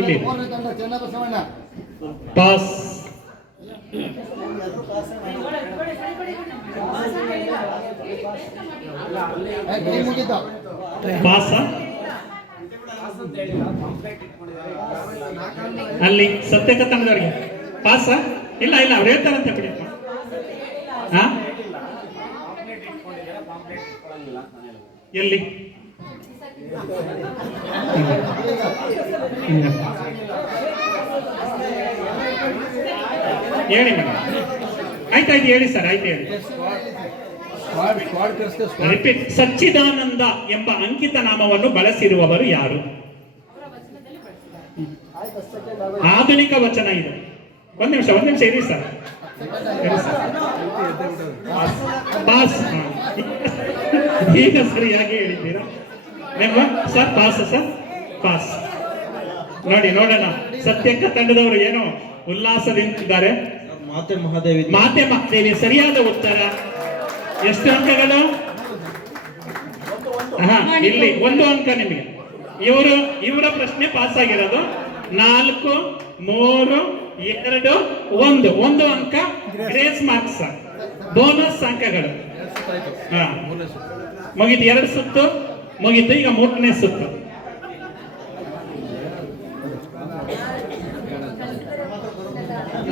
ಇಲ್ಲಿ ಚೆನ್ನಬಸವಣ್ಣ. ಪಾಸ್. ಮುಗಿತ. ಪಾಸ ಅಲ್ಲಿ ಸತ್ಯಕ ತಂಡದವ್ರಿಗೆ ಪಾಸ. ಇಲ್ಲ ಇಲ್ಲ ಅವ್ರು ಹೇಳ್ತಾರಂತೆ ಬಿಡಿ. ಹಾ ಎಲ್ಲಿ ಹೇಳಿ ಮೇಡಮ್. ಆಯ್ತಾಯ್ತು ಹೇಳಿ ಸರ್, ಆಯ್ತು ಹೇಳಿ. ರಿಪೀಟ್. ಸಚ್ಚಿದಾನಂದ ಎಂಬ ಅಂಕಿತ ನಾಮವನ್ನು ಬಳಸಿರುವವರು ಯಾರು? ಆಧುನಿಕ ವಚನ ಇದು. ಒಂದ್ ನಿಮಿಷ ಇರಿ ಸರ್. ಪಾಸ್. ಈಗ ಸರಿಯಾಗಿ ಹೇಳಿದ್ದೀರಾ ಸರ್. Pass sir, pass. ನೋಡೋಣ ಸತ್ಯಕ್ಕ ತಂಡದವರು ಏನೋ ಉಲ್ಲಾಸದಿಂದಿದ್ದಾರೆ. ಮಾತೆ ಮಹಾದೇವಿ ಸರಿಯಾದ ಉತ್ತರ. ಎಷ್ಟು ಅಂಕಗಳು? ಇಲ್ಲಿ 1 ಅಂಕ ನಿಮಗೆ. ಇವರ ಪ್ರಶ್ನೆ ಪಾಸ್ ಆಗಿರೋದು 4, 3, 2, 1 ಅಂಕ ಗ್ರೇಸ್ ಮಾರ್ಕ್ಸ್, ಬೋನಸ್ ಅಂಕಗಳು. ಮುಗಿತು. 2 ಸುತ್ತು ಮುಗಿತು. ಈಗ 3ನೇ ಸುತ್ತು.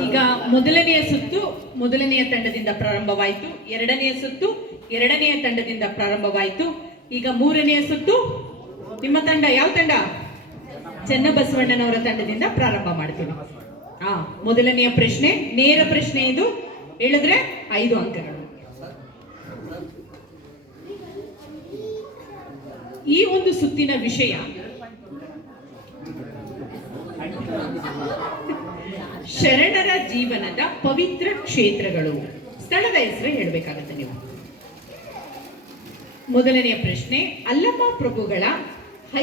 ಈಗ ಮೊದಲನೆಯ ಸುತ್ತು ಮೊದಲನೆಯ ತಂಡದಿಂದ ಪ್ರಾರಂಭವಾಯಿತು. ಎರಡನೆಯ ಸುತ್ತು ಎರಡನೆಯ ತಂಡದಿಂದ ಪ್ರಾರಂಭವಾಯಿತು. ಈಗ 3ನೆಯ ಸುತ್ತು ನಿಮ್ಮ ತಂಡ. ಯಾವ ತಂಡ? ಚನ್ನಬಸವಣ್ಣನವರ ತಂಡದಿಂದ ಪ್ರಾರಂಭ ಮಾಡ್ತೀವಿ. ಮೊದಲನೆಯ ಪ್ರಶ್ನೆ ನೇರ ಪ್ರಶ್ನೆ. ಇದು ಹೇಳಿದ್ರೆ 5 ಅಂಕಗಳು. ಈ ಒಂದು ಸುತ್ತಿನ ವಿಷಯ ಶರಣರ ಜೀವನದ ಪವಿತ್ರ ಕ್ಷೇತ್ರಗಳು. ಸ್ಥಳದ ಹೆಸರು ಹೇಳಬೇಕಾಗತ್ತೆ ನೀವು. ಮೊದಲನೆಯ ಪ್ರಶ್ನೆ, ಅಲ್ಲಮ ಪ್ರಭುಗಳ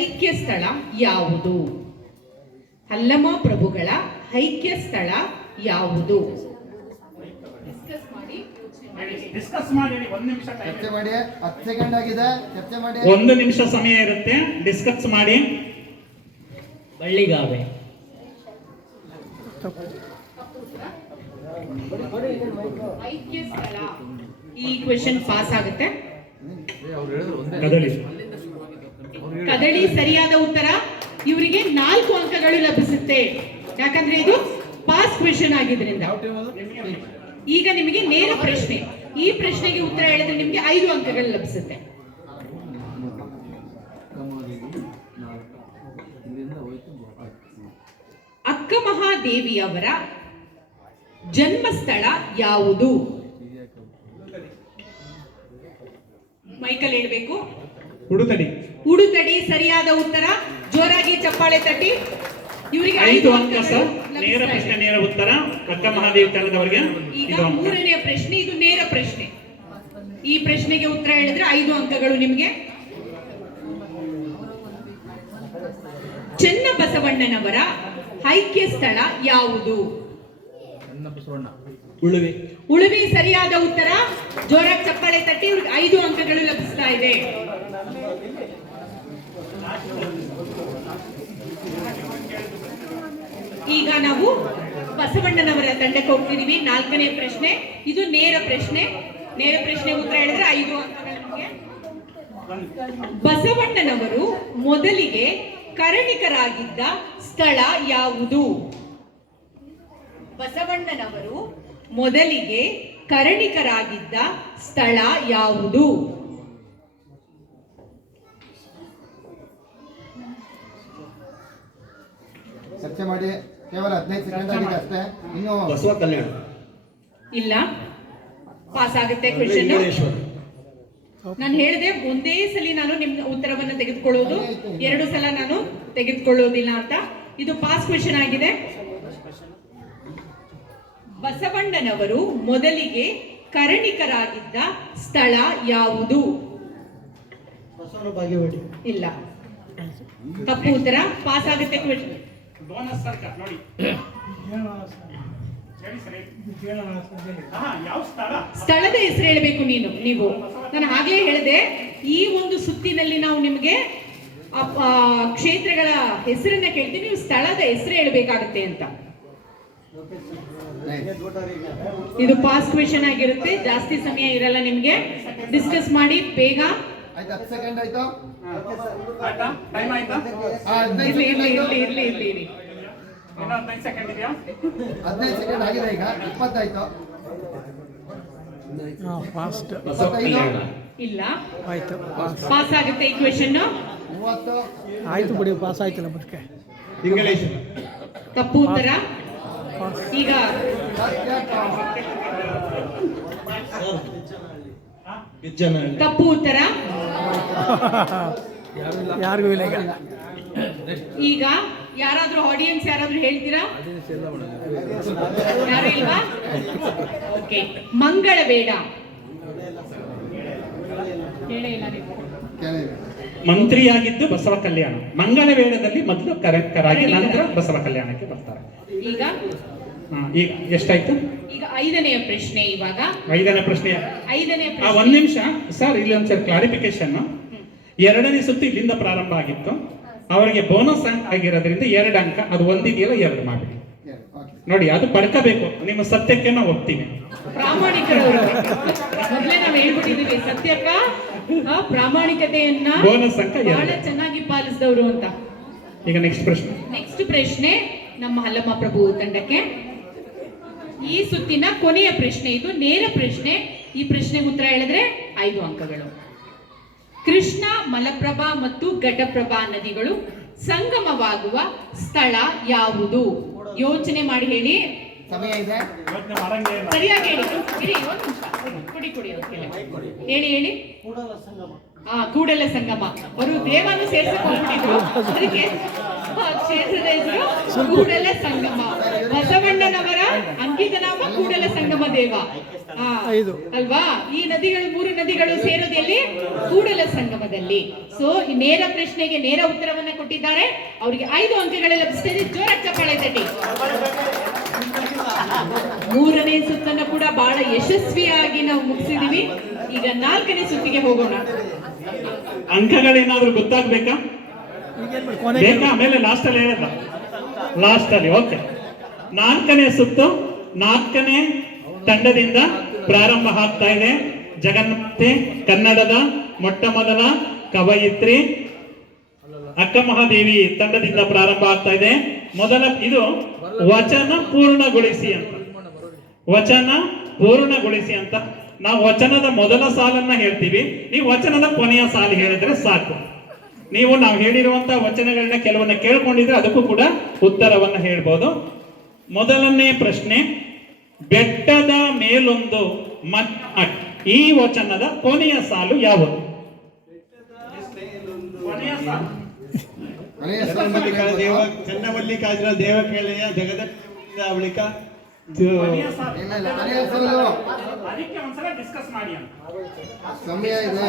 ಐಕ್ಯ ಸ್ಥಳ ಯಾವುದು? ಅಲ್ಲಮ ಪ್ರಭುಗಳ ಐಕ್ಯ ಸ್ಥಳ ಯಾವುದು? ಡಿಸ್ಕಸ್ ಮಾಡಿ. 1 ನಿಮಿಷ ಚರ್ಚೆ ಮಾಡಿ. 10 ಸೆಕೆಂಡ್ ಆಗಿದೆ. ಚರ್ಚೆ ಮಾಡಿ. 1 ನಿಮಿಷ ಸಮಯ ಇರುತ್ತೆ. ಡಿಸ್ಕಸ್ ಮಾಡಿ. ಬಳ್ಳಿಗಾವೆ. ಐಕ್ಯ ಸ್ಥಳ. ಈ ಕ್ವೆಶ್ಚನ್ ಪಾಸ್ ಆಗುತ್ತೆ. ಕದಳಿ ಸರಿಯಾದ ಉತ್ತರ. ಇವರಿಗೆ 4 ಅಂಕಗಳು ಲಭಿಸುತ್ತೆ. ಯಾಕಂದ್ರೆ ಇದು ಪಾಸ್ ಕ್ವೆಶ್ಚನ್ ಆಗಿದ್ರಿಂದ. ಈಗ ನಿಮಗೆ ನೇರ ಪ್ರಶ್ನೆ. ಈ ಪ್ರಶ್ನೆಗೆ ಉತ್ತರ ಹೇಳಿದ್ರೆ ನಿಮಗೆ 5 ಅಂಕಗಳು ಲಭಿಸುತ್ತೆ. ಅಕ್ಕ ಮಹಾದೇವಿಯವರ ಜನ್ಮಸ್ಥಳ ಯಾವುದು? ಮೈಕಲ್ ಹೇಳ್ಬೇಕು. ಉಡುತಡಿ ಸರಿಯಾದ ಉತ್ತರ. ಜೋರಾಗಿ ಚಪ್ಪಾಳೆ ತಟ್ಟಿ. ಇವರಿಗೆ 5 ಅಂಕ ಸರ್. ನೇರ ಪ್ರಶ್ನೆ ನೇರ ಉತ್ತರ. ಅಕ್ಕ ಮಹಾದೇವಿ ತಂಡದವರಿಗೆ. ಈಗ 3ನೆಯ ಪ್ರಶ್ನೆ. ಇದು ನೇರ ಪ್ರಶ್ನೆ. ಈ ಪ್ರಶ್ನೆಗೆ ಉತ್ತರ ಹೇಳಿದ್ರೆ 5 ಅಂಕಗಳು ನಿಮಗೆ. ಚನ್ನಬಸವಣ್ಣನವರ ಐಕ್ಯ ಸ್ಥಳ ಯಾವುದು? ಉಳುವಿ ಸರಿಯಾದ ಉತ್ತರ. ಜೋರಾಗಿ ಚಪ್ಪಾಳೆ ತಟ್ಟಿ. ಇವ್ರಿಗೆ 5 ಅಂಕಗಳು ಲಭಿಸ್ತಾ ಇದೆ. ಈಗ ನಾವು ಬಸವಣ್ಣನವರ ತಂಡಕ್ಕೆ ಹೋಗ್ತಿದೀವಿ. 4ನೇ ಪ್ರಶ್ನೆ. ಇದು ನೇರ ಪ್ರಶ್ನೆ. ನೇರ ಪ್ರಶ್ನೆ ಉತ್ತರ ಹೇಳಿದ್ರೆ 5 ಅಂಕಗಳು ನಿಮಗೆ. ಬಸವಣ್ಣನವರು ಮೊದಲಿಗೆ ಕರಣಿಕರಾಗಿದ್ದ ಸ್ಥಳ ಯಾವುದು? ಬಸವಣ್ಣನವರು ಮೊದಲಿಗೆ ಕರಣಿಕರಾಗಿದ್ದ ಸ್ಥಳ ಯಾವುದು? ಚರ್ಚೆ ಮಾಡಿ. ಕೇವಲ 15 ಸೆಕೆಂಡ್ ಆಗಿದೆ ಅಷ್ಟೇ. ಇನ್ನು ಬಸವ ಕಲ್ಯಾಣ, ಇಲ್ಲ, ಪಾಸ್ ಆಗುತ್ತೆ ಕ್ವೆಶ್ಚನ್. ನಾನು ಹೇಳಿದೆ ಒಂದೇ ಸಲ ನಾನು ನಿಮ್ ಉತ್ತರವನ್ನು ತೆಗೆದುಕೊಳ್ಳೋದು, 2 ಸಲ ನಾನು ತೆಗೆದುಕೊಳ್ಳೋದಿಲ್ಲ ಅಂತ. ಇದು ಪಾಸ್ ಕ್ವೆಶ್ಚನ್ ಆಗಿದೆ. ಬಸವಣ್ಣನವರು ಮೊದಲಿಗೆ ಕರಣಿಕರಾಗಿದ್ದ ಸ್ಥಳ ಯಾವುದು? ಇಲ್ಲ, ತಪ್ಪು ಉತ್ತರ. ಪಾಸ್ ಆಗುತ್ತೆ ಕ್ವೆಶ್ಚನ್. ಬೋನಸ್ ಅಂಕ ನೋಡಿ. ಹೇಳಿ ಸರಿ. ಯಾವ ಸ್ಥಳ? ಸ್ಥಳದ ಹೆಸರು ಹೇಳಬೇಕು ನೀವು. ನಾನು ಆಗ್ಲೇ ಹೇಳಿದೆ, ಈ ಒಂದು ಸುತ್ತಿನಲ್ಲಿ ನಾವು ನಿಮಗೆ ಕ್ಷೇತ್ರಗಳ ಹೆಸರನ್ನ ಕೇಳ್ತೀವಿ, ನೀವು ಸ್ಥಳದ ಹೆಸರು ಹೇಳಬೇಕಾಗತ್ತೆ ಅಂತ. ಇದು ಪಾಸ್ ಕ್ವೆಶ್ಚನ್ ಆಗಿರುತ್ತೆ, ಜಾಸ್ತಿ ಸಮಯ ಇರಲ್ಲ ನಿಮ್ಗೆ. ಡಿಸ್ಕಸ್ ಮಾಡಿ ಬೇಗ. ಆಯ್ತು, 10 ಸೆಕೆಂಡ್ ಆಯ್ತು. ಆಯ್ತಾ? ಟೈಮ್ ಆಯ್ತಾ? 15 ಇರ್ಲಿ ಸೆಕೆಂಡ್ ಇರ್ಲಿ ಆಯ್ತು. ಇರ್ಲಿ ಇರ್ಲಿ ಇರ್ಲಿ. ಇನ್ನೂ 15 ಸೆಕೆಂಡ್ ಇದೆಯಾ? 15 ಸೆಕೆಂಡ್ ಆಗಿದೆ. ಈಗ 20 ಆಯ್ತು. ಫಾಸ್ಟ್ ಬಸವ ಕಲ್ಯಾಣ, ಇಲ್ಲ, ಆಯ್ತು. ಪಾಸ್ ಆಗುತ್ತೆ ಈ ಕ್ವೆಶ್ಚನ್. 30. ಆಯ್ತು ಬಿಡಿ, ಪಾಸ್ ಆಯ್ತಲ್ಲ ಬದುಕೆ. ಇಂಗ್ಲಿಷ್, ತಪ್ಪು ಉತ್ತರ. ಈಗ ತಪ್ಪು ಉತ್ತರ. ಯಾರಿಗೂ ಇಲ್ಲ ಈಗ. ಈಗ ಯಾರಾದ್ರೂ ಆಡಿಯನ್ಸ್ ಯಾರಾದ್ರೂ ಹೇಳ್ತೀರಾ? ಯಾರು ಇಲ್ವಾ? ಓಕೆ, ಮಂಗಳವೇಡ. ಹೇಳೇ ಇಲ್ಲ ನೀವು. ಮಂತ್ರಿಯಾಗಿದ್ದು ಬಸವ ಕಲ್ಯಾಣ. ಮಂಗಳ ವೇಳದಲ್ಲಿ ಮೊದಲು ಕರಕರಾಗಿ ನಂತರ ಬಸವ ಕಲ್ಯಾಣಕ್ಕೆ ಬರ್ತಾರೆ. ಈಗ ಈಗ ಎಷ್ಟಾಯ್ತು? ಈಗ 5ನೆಯ ಪ್ರಶ್ನೆ. ಇವಾಗ 5ನೇ ಪ್ರಶ್ನೆ. 5ನೇ ಒಂದ್ ನಿಮಿಷ ಸರ್, ಇಲ್ಲಿ ಒಂದ್ಸರಿ ಕ್ಲಾರಿಫಿಕೇಶನ್. 2ನೇ ಸುತ್ತು ಇಲ್ಲಿಂದ ಪ್ರಾರಂಭ ಆಗಿತ್ತು, ಅವರಿಗೆ ಬೋನಸ್ ಅಂಕ ಆಗಿರೋದ್ರಿಂದ 2 ಅಂಕ. ಅದು ಒಂದಿದೆಯಲ್ಲ 2 ಮಾಡಿ ನೋಡಿ, ಅದು ಪಡ್ಕೋಬೇಕು. ನಿಮ್ಮ ಸತ್ಯಕ್ಕೆ ನಾವು ಒಪ್ತೀವಿ. ಪ್ರಾಮಾಣಿಕರವರು ಮೊದಲೇ ನಾವು ಹೇಳ್ಬಿಟ್ಟಿದೀವಿ, ಸತ್ಯಕ್ಕ ಪ್ರಾಮಾಣಿಕತೆಯನ್ನ ಬೋನಸ್ ಅಂಕ ಬಹಳ 2. ಚೆನ್ನಾಗಿ ಪಾಲಿಸಿದವರು ಅಂತ. ಈಗ ನೆಕ್ಸ್ಟ್ ಪ್ರಶ್ನೆ. ನೆಕ್ಸ್ಟ್ ಪ್ರಶ್ನೆ ನಮ್ಮ ಹಲ್ಲಮ್ಮ ಪ್ರಭು ತಂಡಕ್ಕೆ. ಈ ಸುತ್ತಿನ ಕೊನೆಯ ಪ್ರಶ್ನೆ, ಇದು ನೇರ ಪ್ರಶ್ನೆ. ಈ ಪ್ರಶ್ನೆಗೆ ಉತ್ತರ ಹೇಳಿದ್ರೆ 5 ಅಂಕಗಳು. ಕೃಷ್ಣ, ಮಲಪ್ರಭಾ ಮತ್ತು ಘಟಪ್ರಭಾ ನದಿಗಳು ಸಂಗಮವಾಗುವ ಸ್ಥಳ ಯಾವುದು? ಯೋಚನೆ ಮಾಡಿ ಹೇಳಿ. ಸಮಯ ಇದೆ. ಯೋಚನೆ ಮಾಡಂಗೆ ಇಲ್ಲ. ಸರಿಯಾಗಿ ಹೇಳಿ. ಇರಿ, ಒಂದ್ ನಿಮಿಷ. ಕುಡಿ ಹೇಳಿ. ಕೂಡಲ ಸಂಗಮ. ಅವರು ದೇವನು ಸೇರ್ಸಕ್ ಹೋಗ್ಬಿಟ್ಟಿದ್ರು, ಅದಕ್ಕೆ ಕ್ಷೇತ್ರದ ಹೆಸರು ಕೂಡಲ ಸಂಗಮ. ಬಸವಣ್ಣನವರ ಅಂಕಿತ ನಾಮ ಕೂಡಲ ಸಂಗಮ ದೇವ ಅಲ್ವಾ? ಈ ನದಿಗಳು 3 ನದಿಗಳು ಸೇರೋದು ಎಲ್ಲಿ? ಕೂಡಲ ಸಂಗಮದಲ್ಲಿ. ಸೊ ಈ ನೇರ ಪ್ರಶ್ನೆಗೆ ನೇರ ಉತ್ತರವನ್ನ ಕೊಟ್ಟಿದ್ದಾರೆ. ಅವರಿಗೆ 5 ಅಂಕಗಳು ಲಭಿಸಿದೆ. ಜೋರಾಗಿ ಚಪ್ಪಾಳೆ ತಟ್ಟಿ. 3ನೇ ಸುತ್ತನ್ನು ಕೂಡ ಬಹಳ ಯಶಸ್ವಿಯಾಗಿ ನಾವು ಮುಗಿಸಿದೀವಿ. ಈಗ 4ನೇ ಸುತ್ತಿಗೆ ಹೋಗೋಣ. ಅಂಕಗಳೇನಾದ್ರೂ ಗೊತ್ತಾಗ್ಬೇಕಾ? ಬೇಕಾ? ಆಮೇಲೆ ಲಾಸ್ಟ್ ಅಲ್ಲಿ ಹೇಳಲ್ಲ. ಲಾಸ್ಟ್ ಅಲ್ಲಿ ಓಕೆ. 4ನೇ ಸುತ್ತು 4ನೇ ತಂಡದಿಂದ ಪ್ರಾರಂಭ ಆಗ್ತಾ ಇದೆ. ಜಗನ್ಮಾತೆ ಕನ್ನಡದ ಮೊಟ್ಟ ಮೊದಲ ಕವಯಿತ್ರಿ ಅಕ್ಕ ಮಹಾದೇವಿ ತಂಡದಿಂದ ಪ್ರಾರಂಭ ಆಗ್ತಾ ಇದೆ. ಮೊದಲ ಇದು ವಚನ ಪೂರ್ಣಗೊಳಿಸಿ ಅಂತ. ವಚನ ಪೂರ್ಣಗೊಳಿಸಿ ಅಂತ. ನಾವು ವಚನದ ಮೊದಲ ಸಾಲನ್ನ ಹೇಳ್ತೀವಿ, ನೀವು ವಚನದ ಕೊನೆಯ ಸಾಲು ಹೇಳಿದ್ರೆ ಸಾಕು. ನೀವು ನಾವು ಹೇಳಿರುವಂತಹ ವಚನಗಳನ್ನ ಕೆಲವನ್ನ ಕೇಳ್ಕೊಂಡಿದ್ರೆ ಅದಕ್ಕೂ ಕೂಡ ಉತ್ತರವನ್ನ ಹೇಳ್ಬೋದು. ಮೊದಲನೇ ಪ್ರಶ್ನೆ, ಬೆಟ್ಟದ ಮೇಲೊಂದು ಮಟ್. ಈ ವಚನದ ಕೊನೆಯ ಸಾಲು ಯಾವುದು? ಕೊನೆಯ ಸಾಲು ಚನ್ನಮಲ್ಲಿಕಾರ್ಜುನ ದೇವಕೇಳೆಯ ಜಗದ ಬಳಿಕ ಅದಕ್ಕೆ ಒಂದ್ಸಲ ಡಿಸ್ಕಸ್ ಮಾಡಿ ಅಂತ. ಸಮಯ ಇದೆ.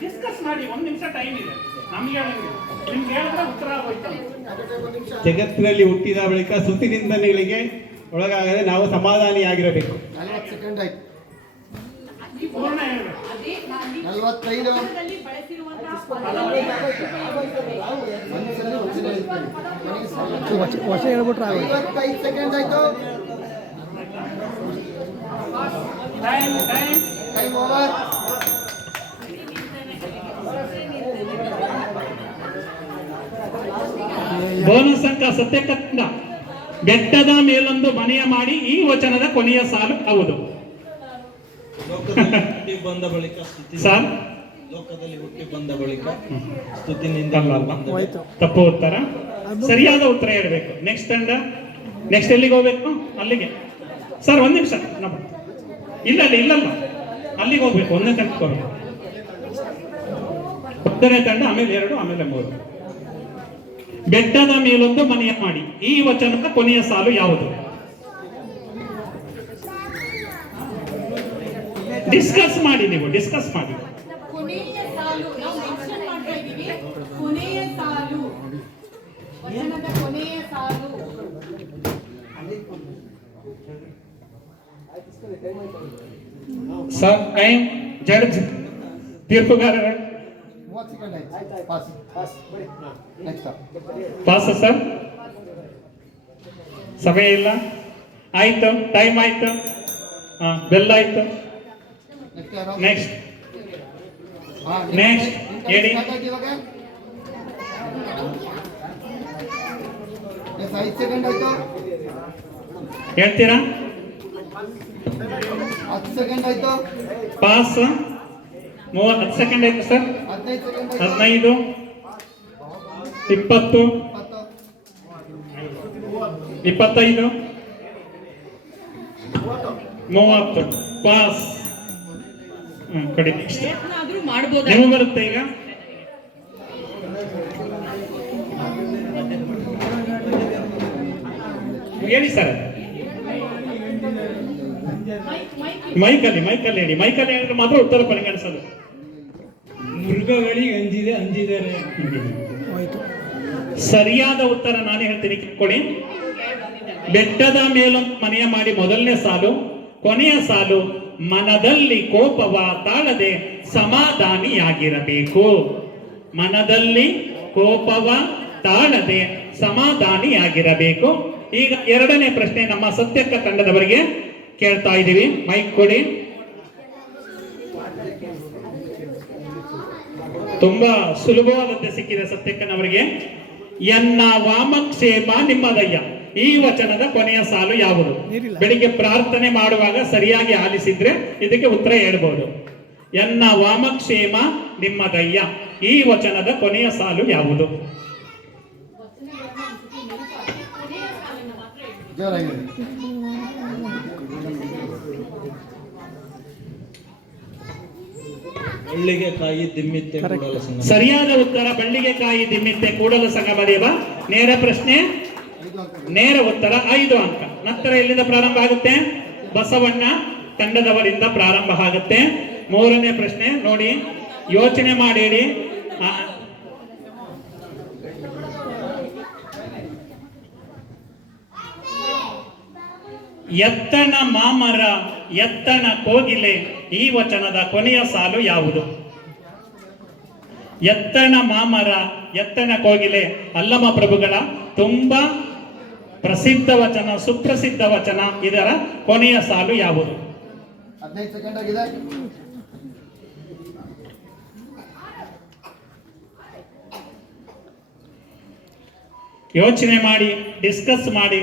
ಡಿಸ್ಕಸ್ ಮಾಡಿ, 1 ನಿಮಿಷ ಟೈಮ್ ಇದೆ. ನಮ್ಗೆ ನಿಮ್ಗೆ ಹೇಳಿದ್ರೆ ಉತ್ತರ ಆಗೋಯ್ತು. ಜಗತ್ತಿನಲ್ಲಿ ಹುಟ್ಟಿದ ಬಳಿಕ ಸುತ್ತಿನಿಂದನೆಗಳಿಗೆ ಒಳಗಾಗದೆ ನಾವು ಸಮಾಧಾನಿಯಾಗಿರಬೇಕು. 40 ಸೆಕೆಂಡ್ ಆಯ್ತು. ಪೂರ್ಣ ಹೇಳ್ಬೇಕು. 45. ವರ್ಷ ಹೇಳ್ಬಿಟ್ರೆ ಆಗೋಯ್ತು. 55 ಸೆಕೆಂಡ್ ಆಯ್ತು. Time over. ಬೋನಸ್ ಅಂಕ ಸತ್ಯಕ್ಕ ತಂಡ. ಬೆಟ್ಟದ ಮೇಲೊಂದು ಮನೆಯ ಮಾಡಿ ಈ ವಚನದ ಕೊನೆಯ ಸಾಲು ಹೌದು. ಲೋಕದಲ್ಲಿ ಹುಟ್ಟಿ ಬಂದ ಬಳಿಕ ಸ್ತುತಿ ಸರ್ ಲೋಕದಲ್ಲಿ ಹುಟ್ಟಿ ಬಂದ ಬಳಿಕ ಸ್ತುತಿನಿಂದ ಬಂದ ಹೋಯ್ತು. ತಪ್ಪು ಉತ್ತರ. ಸರಿಯಾದ ಉತ್ತರ ಹೇಳ್ಬೇಕು. ನೆಕ್ಸ್ಟ್ ತಂಡ, ನೆಕ್ಸ್ಟ್ ಎಲ್ಲಿಗೆ ಹೋಗ್ಬೇಕು? ಅಲ್ಲಿಗೆ. ಸರ್ ಒಂದ್ ನಿಮಿಷ, ಇಲ್ಲಲ್ಲ ಅಲ್ಲಿಗೆ ಹೋಗ್ಬೇಕು. ಒಂದನೇ ತಂಡಕ್ಕೆ ಹೋಗ್ಬೇಕು. ಒಂದನೇ ತಂಡ, ಆಮೇಲೆ 2, ಆಮೇಲೆ 3. ಬೆಟ್ಟದ ಮೇಲೊಂದು ಮನೆಯ ಮಾಡಿ ಈ ವಚನದ ಕೊನೆಯ ಸಾಲು ಯಾವುದು? ಡಿಸ್ಕಸ್ ಮಾಡಿ, ನೀವು ಡಿಸ್ಕಸ್ ಮಾಡಿ. ಕೊನೆಯ ಸಾಲು ನಾವು ಮೆನ್ಷನ್ ಮಾಡ್ತಾ ಇದೀವಿ. ಕೊನೆಯ ಸಾಲು, ವಚನದ ಕೊನೆಯ ಸಾಲು. ಸರ್ ಟೈಮ್ ಜಡ್ಜ್ ತೀರ್ಪುಗಾರರ 30 ಸೆಕೆಂಡ್ ಆಯ್ತು. ಪಾಸ್ ನೆಕ್ಸ್ಟ್ ಪಾಸ ಸರ್, ಸಮಯ ಇಲ್ಲ. ಆಯ್ತು, ಟೈಮ್ ಆಯ್ತು, ಬೆಲ್ ಆಯ್ತು. ನೆಕ್ಸ್ಟ್ ನೆಕ್ಸ್ಟ್ ಹೇಳಿ. 5 ಸೆಕೆಂಡ್ ಆಯ್ತು. ಹೇಳ್ತೀರಾ? 10 ಸೆಕೆಂಡ್ ಆಯ್ತು. ಪಾಸ್ 10 ಸೆಕೆಂಡ್ ಆಯ್ತು ಸರ್. 15 ಸೆಕೆಂಡ್ ಆಯ್ತು. 15, 20, 25, 30 ಪಾಸ್. ಕಡೆ ನೆಕ್ಸ್ಟ್ ಪ್ರಯತ್ನ ಆದ್ರೂ ಮಾಡ್ಬೋದು. ನಿಮಗೆ ಬರುತ್ತೆ ಈಗ. ಹೇಳಿ ಸರ್. ಮೈಕಲ್ಲಿ ಹೇಳಿ. ಮೈಕಲ್ಲಿ ಹೇಳಿದ್ರೆ ಮಾತ್ರ ಉತ್ತರ ಪರಿಗಣಿಸೋದು. ಮೃಗಗಳಿಗೆ ಅಂಜಿದ್ದಾರೆ. ಹೋಯ್ತು. ಸರಿಯಾದ ಉತ್ತರ ನಾನು ಹೇಳ್ತೀನಿ, ಕೊಡಿ. ಬೆಟ್ಟದ ಮೇಲೊಂದು ಮನೆಯ ಮಾಡಿ ಮೊದಲನೇ ಸಾಲು, ಕೊನೆಯ ಸಾಲು ಮನದಲ್ಲಿ ಕೋಪವ ತಾಳದೆ ಸಮಾಧಾನಿಯಾಗಿರಬೇಕು. ಮನದಲ್ಲಿ ಕೋಪವ ತಾಳದೆ ಸಮಾಧಾನಿಯಾಗಿರಬೇಕು. ಈಗ ಎರಡನೇ ಪ್ರಶ್ನೆ ನಮ್ಮ ಸತ್ಯಕ್ಕ ತಂಡದವರಿಗೆ ಕೇಳ್ತಾ ಇದ್ದೀವಿ. ಮೈಕ್ ಕೊಡಿ. ತುಂಬಾ ಸುಲಭವಾದಂತೆ ಸಿಕ್ಕಿದೆ ಸತ್ಯಕ್ಕನವರಿಗೆ. ಎನ್ನ ವಾಮಕ್ಷೇಮ ನಿಮ್ಮದಯ್ಯ ಈ ವಚನದ ಕೊನೆಯ ಸಾಲು ಯಾವುದು? ಬೆಳಿಗ್ಗೆ ಪ್ರಾರ್ಥನೆ ಮಾಡುವಾಗ ಸರಿಯಾಗಿ ಆಲಿಸಿದ್ರೆ ಇದಕ್ಕೆ ಉತ್ತರ ಹೇಳ್ಬೋದು. ಎನ್ನ ವಾಮಕ್ಷೇಮ ನಿಮ್ಮದಯ್ಯ ಈ ವಚನದ ಕೊನೆಯ ಸಾಲು ಯಾವುದು? ಬಳ್ಳಿಗೆ ಕಾಯಿ ದಿಮ್ಮಿತ್ತೆ ಕೂಡಲ ಸಂಗಮ. ಸರಿಯಾದ ಉತ್ತರ ಬಳ್ಳಿಗೆ ಕಾಯಿ ದಿಮ್ಮಿತ್ತೆ ಕೂಡಲ ಸಂಗಮ ದೇವ. ನೇರ ಪ್ರಶ್ನೆ, ನೇರ ಉತ್ತರ 5 ಅಂಕ. ನಂತರ ಎಲ್ಲಿಂದ ಪ್ರಾರಂಭ ಆಗುತ್ತೆ? ಬಸವಣ್ಣ ತಂಡದವರಿಂದ ಪ್ರಾರಂಭ ಆಗುತ್ತೆ. 3ನೇ ಪ್ರಶ್ನೆ ನೋಡಿ, ಯೋಚನೆ ಮಾಡಿ ಹೇಳಿ. ಎತ್ತನ ಮಾಮರ ಎತ್ತನ ಕೋಗಿಲೆ ಈ ವಚನದ ಕೊನೆಯ ಸಾಲು ಯಾವುದು? ಎತ್ತನ ಮಾಮರ ಎತ್ತನ ಕೋಗಿಲೆ ಅಲ್ಲಮ ಪ್ರಭುಗಳ ತುಂಬಾ ಪ್ರಸಿದ್ಧ ವಚನ, ಸುಪ್ರಸಿದ್ಧ ವಚನ. ಇದರ ಕೊನೆಯ ಸಾಲು ಯಾವುದು? 15 ಸೆಕೆಂಡ್ ಆಗಿದೆ. ಯೋಚನೆ ಮಾಡಿ, ಡಿಸ್ಕಸ್ ಮಾಡಿ.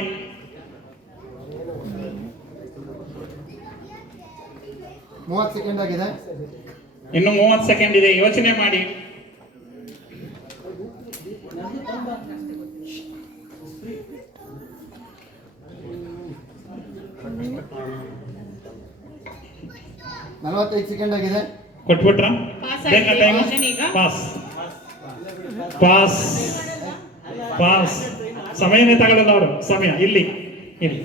ಮೂವತ್ತು ಸೆಕೆಂಡ್ ಆಗಿದೆ. ಇನ್ನು 30 ಸೆಕೆಂಡ್ ಇದೆ. ಯೋಚನೆ ಮಾಡಿ. ನಲವತ್ತೈದು ಸೆಕೆಂಡ್ ಆಗಿದೆ. ಕೊಟ್ಬಿಟ್ರ? ಪಾಸ್ ಆಗಿದೆ ಕ್ವಶ್ಚನ್ ಈಗ. Pass pass pass. ಸಮಯನೇ ತಗೊಳ್ಳಲ್ಲ ಅವರು. ಸಮಯ ಇಲ್ಲಿ ಇಲ್ಲಿ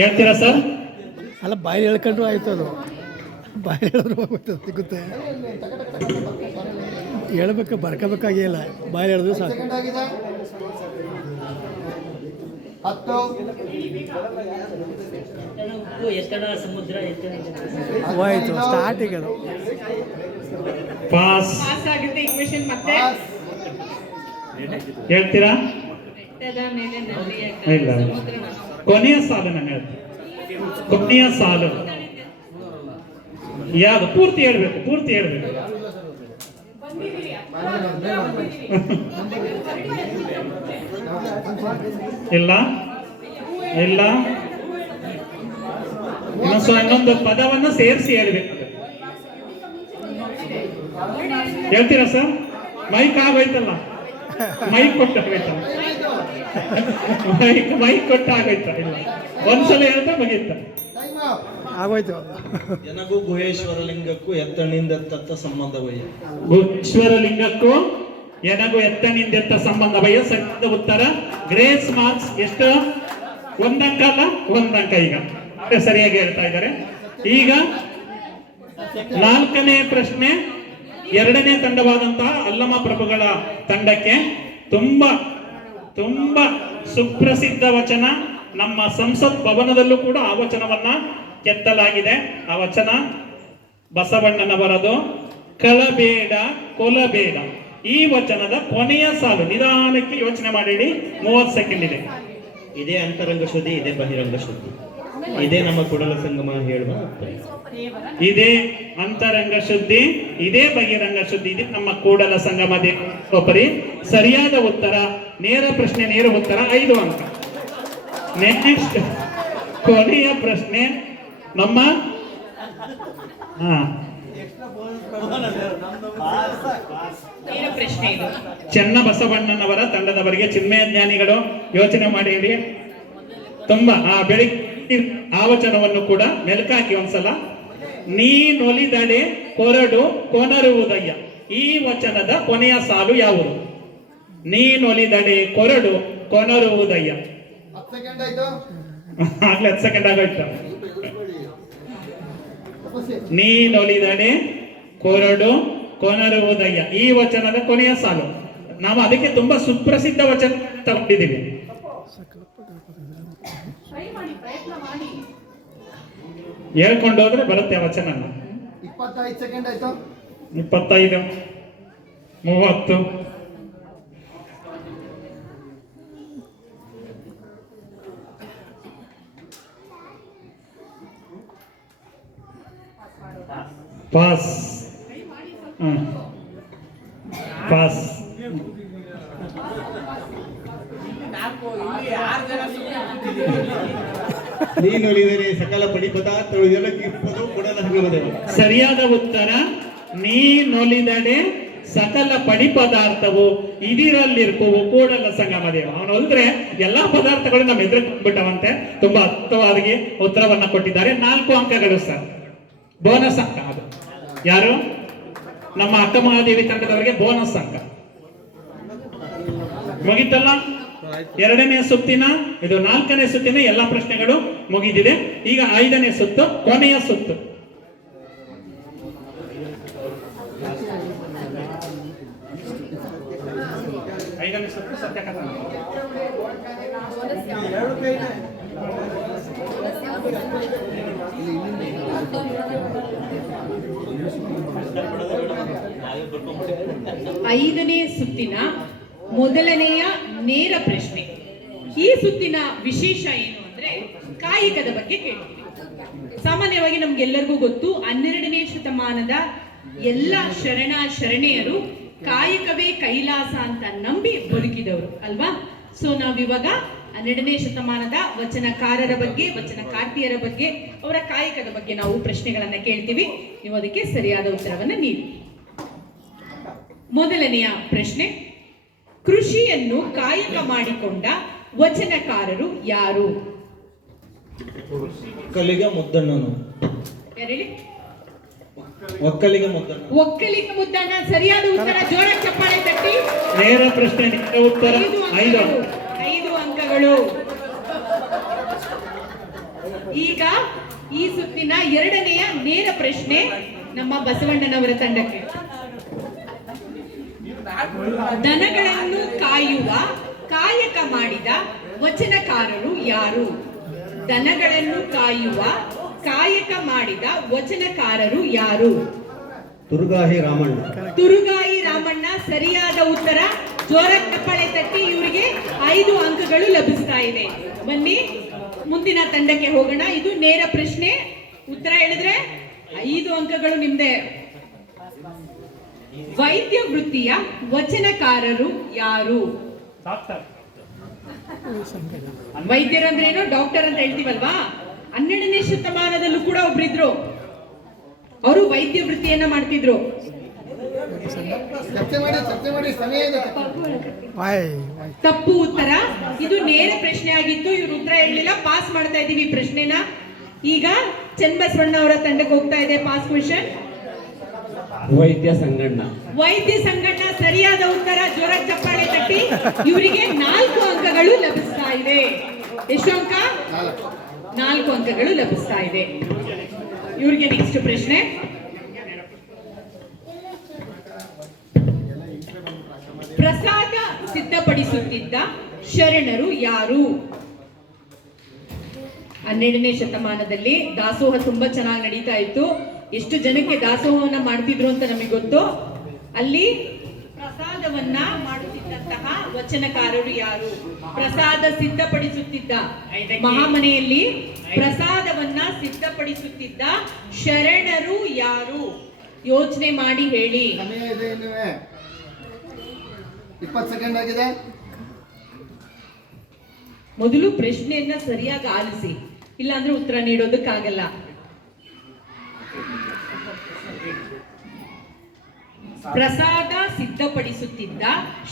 ಹೇಳ್ತೀರಾ ಸರ್? ಅಲ್ಲ, ಬಾಯಿ ಹೇಳ್ಕೊಂಡ್ರು ಆಯ್ತು. ಅದು ಬಾಯಿ ಹೇಳಿದ್ರು ಹೋಗುತ್ತೆ, ಸಿಗುತ್ತೆ. ಹೇಳ್ಬೇಕು, ಬರ್ಕೋಬೇಕಾಗಿಲ್ಲ. ಬಾಯಿ ಹೇಳಿದ್ರು ಸಾಕು. ಸೆಕೆಂಡ್ ಆಗಿದೆ. 10 ಹೋಯ್ತು, ಸ್ಟಾರ್ಟಿಂಗ್ ಅದು. ಪಾಸ್ ಪಾಸ್ ಆಗುತ್ತೆ ಈ ಕ್ವಶ್ಚನ್. ಮತ್ತೆ ಪಾಸ್. ಹೇಳ್ತೀರಾ? ಬೆಟ್ಟದ ಮೇಲೆ ನದಿಯ ಇಲ್ಲ. ಸಮುದ್ರನ ಕೊನೆಯ ಸಾಲು ನಾನು ಹೇಳ್ತೀನಿ. ಕೊನೆಯ ಸಾಲು ಯಾವುದು? ಪೂರ್ತಿ ಹೇಳ್ಬೇಕು, ಪೂರ್ತಿ ಹೇಳ್ಬೇಕು. ಇಲ್ಲ ಇಲ್ಲ, ಇನ್ನೊಂದು ಪದವನ್ನು ಸೇರಿಸಿ ಹೇಳ್ಬೇಕು. ಹೇಳ್ತೀರಾ ಸರ್? ಮೈಕ್ ಆಗೋಯ್ತಲ್ಲ, ಮೈಕ್ ಕೊಟ್ಟಾಗೋಯ್ತಲ್ಲ, ಮೈಕ್ ಕೊಟ್ಟಾಗೋಯ್ತ. ಇಲ್ಲ, ಒಂದ್ಸಲ ಹೇಳ್ತಾ ಮುಗೀತ. ಆಗೋಯ್ತು. ಎನಗೂ ಗುಹೇಶ್ವರ ಲಿಂಗಕ್ಕೂ ಎತ್ತಣಿಂದೆತ್ತ ಸಂಬಂಧವಯ್ಯ. ಗುಹೇಶ್ವರ ಲಿಂಗಕ್ಕೂ ಎನಗೂ ಎತ್ತನಿಂದೆತ್ತ ಸಂಬಂಧವಯ್ಯ. ಸರಿಯಾದ ಉತ್ತರ. ಗ್ರೇಸ್ ಮಾರ್ಕ್ಸ್ ಎಷ್ಟು? ಒಂದಂಕ ಅಲ್ಲ, ಒಂದಂಕ. ಈಗ ಸರಿಯಾಗಿ ಹೇಳ್ತಾ ಇದ್ದಾರೆ. ಈಗ 4ನೇ ಪ್ರಶ್ನೆ, 2ನೇ ತಂಡವಾದಂತಹ ಅಲ್ಲಮ ಪ್ರಭುಗಳ ತಂಡಕ್ಕೆ ತುಂಬಾ ತುಂಬಾ ಸುಪ್ರಸಿದ್ಧ ವಚನ. ನಮ್ಮ ಸಂಸತ್ ಭವನದಲ್ಲೂ ಕೂಡ ಆ ವಚನವನ್ನ ಕೆತ್ತಲಾಗಿದೆ. ಆ ವಚನ ಬಸವಣ್ಣನವರದು. ಕಳಬೇಡ ಕೊಲಬೇಡ. ಈ ವಚನದ ಕೊನೆಯ ಸಾಲು ನಿಧಾನಕ್ಕೆ ಯೋಚನೆ ಮಾಡಿಡಿ. 30 ಸೆಕೆಂಡ್ ಇದೆ. ಇದೇ ಅಂತರಂಗ ಶುದ್ಧಿ, ಇದೇ ಬಹಿರಂಗ ಶುದ್ಧಿ, ಇದೇ ನಮ್ಮ ಕೂಡಲ ಸಂಗಮ ಹೇಳುವ ಇದೇ ಅಂತರಂಗ ಶುದ್ಧಿ, ಇದೇ ಬಹಿರಂಗ ಶುದ್ಧಿ, ಇದೆ ನಮ್ಮ ಕೂಡಲ ಸಂಗಮ ದೇವಪರಿ. ಸರಿಯಾದ ಉತ್ತರ. ನೇರ ಪ್ರಶ್ನೆ, ನೇರ ಉತ್ತರ, 5 ಅಂಕ. ನೆಕ್ಸ್ಟ್ ಕೊನೆಯ ಪ್ರಶ್ನೆ ನಮ್ಮ ಪ್ರಶ್ನೆ ಇದು. ಚೆನ್ನ ಬಸವಣ್ಣನವರ ತಂಡದವರಿಗೆ ಚಿನ್ಮಯ ಜ್ಞಾನಿಗಳು ಯೋಚನೆ ಮಾಡಿ ಹೇಳಿ. ತುಂಬಾ ಬೆಳಿಗ್ಗೆ ಆ ವಚನವನ್ನು ಕೂಡ ಮೆಲುಕಾಕಿ ಒಂದ್ಸಲ. ನೀನೊಲಿದಡೆ ಕೊರಡು ಕೊನರುವುದಯ್ಯ. ಈ ವಚನದ ಕೊನೆಯ ಸಾಲು ಯಾವುದು? ನೀನೊಲಿದಡೆ ಕೊರಡು ಕೊನರುವುದಯ್ಯ. ಆಗ್ಲೇ 10 ಸೆಕೆಂಡ್ ಆಗೋಯ್ತು. ನೀನೊಲಿದಡೆ ಕೊರಡು ಕೊನರುವುದಯ್ಯ. ಈ ವಚನದ ಕೊನೆಯ ಸಾಲು. ನಾವು ಅದಕ್ಕೆ ತುಂಬಾ ಸುಪ್ರಸಿದ್ಧ ವಚನ ತಗೊಂಡಿದ್ದೀವಿ. ಹೇಳ್ಕೊಂಡು ಹೋದ್ರೆ ಬರುತ್ತೆ ವಚನ. 25 ಸೆಕೆಂಡ್ ಆಯ್ತು. 25, 30. ಪಾಸ್. ಪಾಸ್. ನೀನೊಲಿದರೆ ಸಕಲ ಪಡಿ ಪದಾರ್ಥಗಳು ಇದೆಲ್ಲಕ್ಕಿಪ್ಪದು ಕೂಡಲ ಸಂಗಮ ದೇವ. ಸರಿಯಾದ ಉತ್ತರ. ನೀನೊಲಿದಡೆ ಸಕಲ ಪಡಿ ಪದಾರ್ಥವು ಇದಿರಲ್ಲಿರ್ಪವು ಕೂಡಲ ಸಂಗಮ ದೇವ. ಅವನು ಹೊಲಿದ್ರೆ ಎಲ್ಲಾ ಪದಾರ್ಥಗಳು ನಮ್ಮ ಎದುರುಬಿಟ್ಟವಂತೆ. ತುಂಬಾ ಅರ್ಥವಾಗಿ ಉತ್ತರವನ್ನ ಕೊಟ್ಟಿದ್ದಾರೆ. 4 ಅಂಕಗಳು ಸರ್. ಬೋನಸ್ ಅಂಕ. ಅದು ಯಾರು? ನಮ್ಮ ಅಕ್ಕ ಮಹಾದೇವಿ ತಂಡದವರಿಗೆ ಬೋನಸ್ ಅಂಕ. ಮುಗಿತಲ್ಲ? 2ನೇ ಸುತ್ತಿನ, ಇದು 4ನೇ ಸುತ್ತಿನ ಎಲ್ಲಾ ಪ್ರಶ್ನೆಗಳು ಮುಗಿದಿದೆ. ಈಗ 5ನೇ ಸುತ್ತು, ಕೊನೆಯ ಸುತ್ತು. ಸತ್ಯಕಥನ. ಐದನೇ ಸುತ್ತಿನ ಮೊದಲನೆಯ ನೇರ ಪ್ರಶ್ನೆ. ಈ ಸುತ್ತಿನ ವಿಶೇಷ ಏನು ಅಂದ್ರೆ ಕಾಯಕದ ಬಗ್ಗೆ ಕೇಳ್ತೀವಿ. ಸಾಮಾನ್ಯವಾಗಿ ನಮ್ಗೆಲ್ಲರಿಗೂ ಗೊತ್ತು, 12ನೇ ಶತಮಾನದ ಎಲ್ಲ ಶರಣೆಯರು ಕಾಯಕವೇ ಕೈಲಾಸ ಅಂತ ನಂಬಿ ಬದುಕಿದವರು ಅಲ್ವಾ. ಸೊ ನಾವಿವಾಗ 12ನೇ ಶತಮಾನದ ವಚನಕಾರರ ಬಗ್ಗೆ, ವಚನಕಾರ್ತಿಯರ ಬಗ್ಗೆ, ಅವರ ಕಾಯಕದ ಬಗ್ಗೆ ನಾವು ಪ್ರಶ್ನೆಗಳನ್ನ ಕೇಳ್ತೀವಿ. ನೀವು ಅದಕ್ಕೆ ಸರಿಯಾದ ಉತ್ತರವನ್ನ ನೀಡಿ. ಮೊದಲನೆಯ ಪ್ರಶ್ನೆ, ಕೃಷಿಯನ್ನು ಕಾಯಕ ಮಾಡಿಕೊಂಡ ವಚನಕಾರರು ಯಾರು? ಒಕ್ಕಲಿಗ ಮುದ್ದಣ್ಣನು. ಯಾರೇಳಿ? ಒಕ್ಕಲಿಗ ಮುದ್ದಣ್ಣ. ಒಕ್ಕಲಿಗ ಮುದ್ದಣ್ಣ ಸರಿಯಾದ ಉತ್ತರ. ಜೋರ ಚಪ್ಪಾಳೆ ತಟ್ಟಿ. ನೇರ ಪ್ರಶ್ನೆ, ನೇರ ಉತ್ತರ. 5 ಅಂಕಗಳು. ಈಗ ಈ ಸುತ್ತಿನ 2ನೇಯ ನೇರ ಪ್ರಶ್ನೆ ನಮ್ಮ ಬಸವಣ್ಣನವರ ತಂಡಕ್ಕೆ. ದನಗಳನ್ನು ಕಾಯುವ ಕಾಯಕ ಮಾಡಿದ ವಚನಕಾರರು ಯಾರು? ದನಗಳನ್ನು ಕಾಯುವ ಕಾಯಕ ಮಾಡಿದ ವಚನಕಾರರು ಯಾರು? ತುರುಗಾಹಿ ರಾಮಣ್ಣ. ತುರುಗಾಯಿ ರಾಮಣ್ಣ ಸರಿಯಾದ ಉತ್ತರ. ಜೋರ ಚಪ್ಪಾಳೆ ತಟ್ಟಿ. ಇವರಿಗೆ 5 ಅಂಕಗಳು ಲಭಿಸ್ತಾ ಇದೆ. ಬನ್ನಿ ಮುಂದಿನ ತಂಡಕ್ಕೆ ಹೋಗೋಣ. ಇದು ನೇರ ಪ್ರಶ್ನೆ. ಉತ್ತರ ಹೇಳಿದ್ರೆ 5 ಅಂಕಗಳು ನಿಮ್ದೆ. ವೈದ್ಯ ವೃತ್ತಿಯ ವಚನಕಾರರು ಯಾರು? ವೈದ್ಯರಂದ್ರೇನು, ಡಾಕ್ಟರ್ ಅಂತ ಹೇಳ್ತೀವಲ್ವಾ. 12ನೇ ಶತಮಾನದಲ್ಲೂ ಕೂಡ ಒಬ್ರಿದ್ರು, ಅವರು ವೈದ್ಯ ವೃತ್ತಿಯನ್ನ ಮಾಡ್ತಿದ್ರು. ತಪ್ಪು ಉತ್ತರ. ಇದು ನೇರ ಪ್ರಶ್ನೆ ಆಗಿತ್ತು, ಇವ್ರು ಉತ್ತರ ಹೇಳಲಿಲ್ಲ. ಪಾಸ್ ಮಾಡ್ತಾ ಇದೀವಿ ಈ ಪ್ರಶ್ನೆನ. ಈಗ ಚನ್ನಬಸವಣ್ಣ ಅವರ ತಂಡಕ್ಕೆ ಹೋಗ್ತಾ ಇದೆ ಪಾಸ್ ಕ್ವೆಶ್ಚನ್. ವೈದ್ಯ ಸಂಗಣ್ಣ. ವೈದ್ಯ ಸಂಗಣ್ಣ ಸರಿಯಾದ ಉತ್ತರ. ಜೋರಾಗಿ ಚಪ್ಪಾಳೆ ತಟ್ಟಿ. ಇವರಿಗೆ 4 ಅಂಕಗಳು ಲಭಿಸ್ತಾ ಇದೆ. ಎಷ್ಟು ಅಂಕ? 4 ಅಂಕಗಳು ಲಭಿಸ್ತಾ ಇದೆ. ಇವರಿಗೆ ನೆಕ್ಸ್ಟ್ ಪ್ರಶ್ನೆ. ಪ್ರಸಾದ ಸಿದ್ಧಪಡಿಸುತ್ತಿದ್ದ ಶರಣರು ಯಾರು? 12ನೇ ಶತಮಾನದಲ್ಲಿ ದಾಸೋಹ ತುಂಬಾ ಚೆನ್ನಾಗಿ ನಡೀತಾ ಇತ್ತು. ಎಷ್ಟು ಜನಕ್ಕೆ ದಾಸೋಹವನ್ನ ಮಾಡ್ತಿದ್ರು ಅಂತ ನಮಗೆ ಗೊತ್ತು. ಅಲ್ಲಿ ಪ್ರಸಾದವನ್ನ ಮಾಡುತ್ತಿದ್ದಂತಹ ವಚನಕಾರರು ಯಾರು? ಪ್ರಸಾದ ಸಿದ್ಧಪಡಿಸುತ್ತಿದ್ದ, ಮಹಾಮನೆಯಲ್ಲಿ ಪ್ರಸಾದವನ್ನ ಸಿದ್ಧಪಡಿಸುತ್ತಿದ್ದ ಶರಣರು ಯಾರು? ಯೋಚನೆ ಮಾಡಿ ಹೇಳಿ. 20 ಸೆಕೆಂಡ್ ಆಗಿದೆ. ಮೊದಲು ಪ್ರಶ್ನೆಯನ್ನ ಸರಿಯಾಗಿ ಆಲಿಸಿ, ಇಲ್ಲಾಂದ್ರೆ ಉತ್ತರ ನೀಡೋದಕ್ಕಾಗಲ್ಲ. ಪ್ರಸಾದ ಸಿದ್ಧಪಡಿಸುತ್ತಿದ್ದ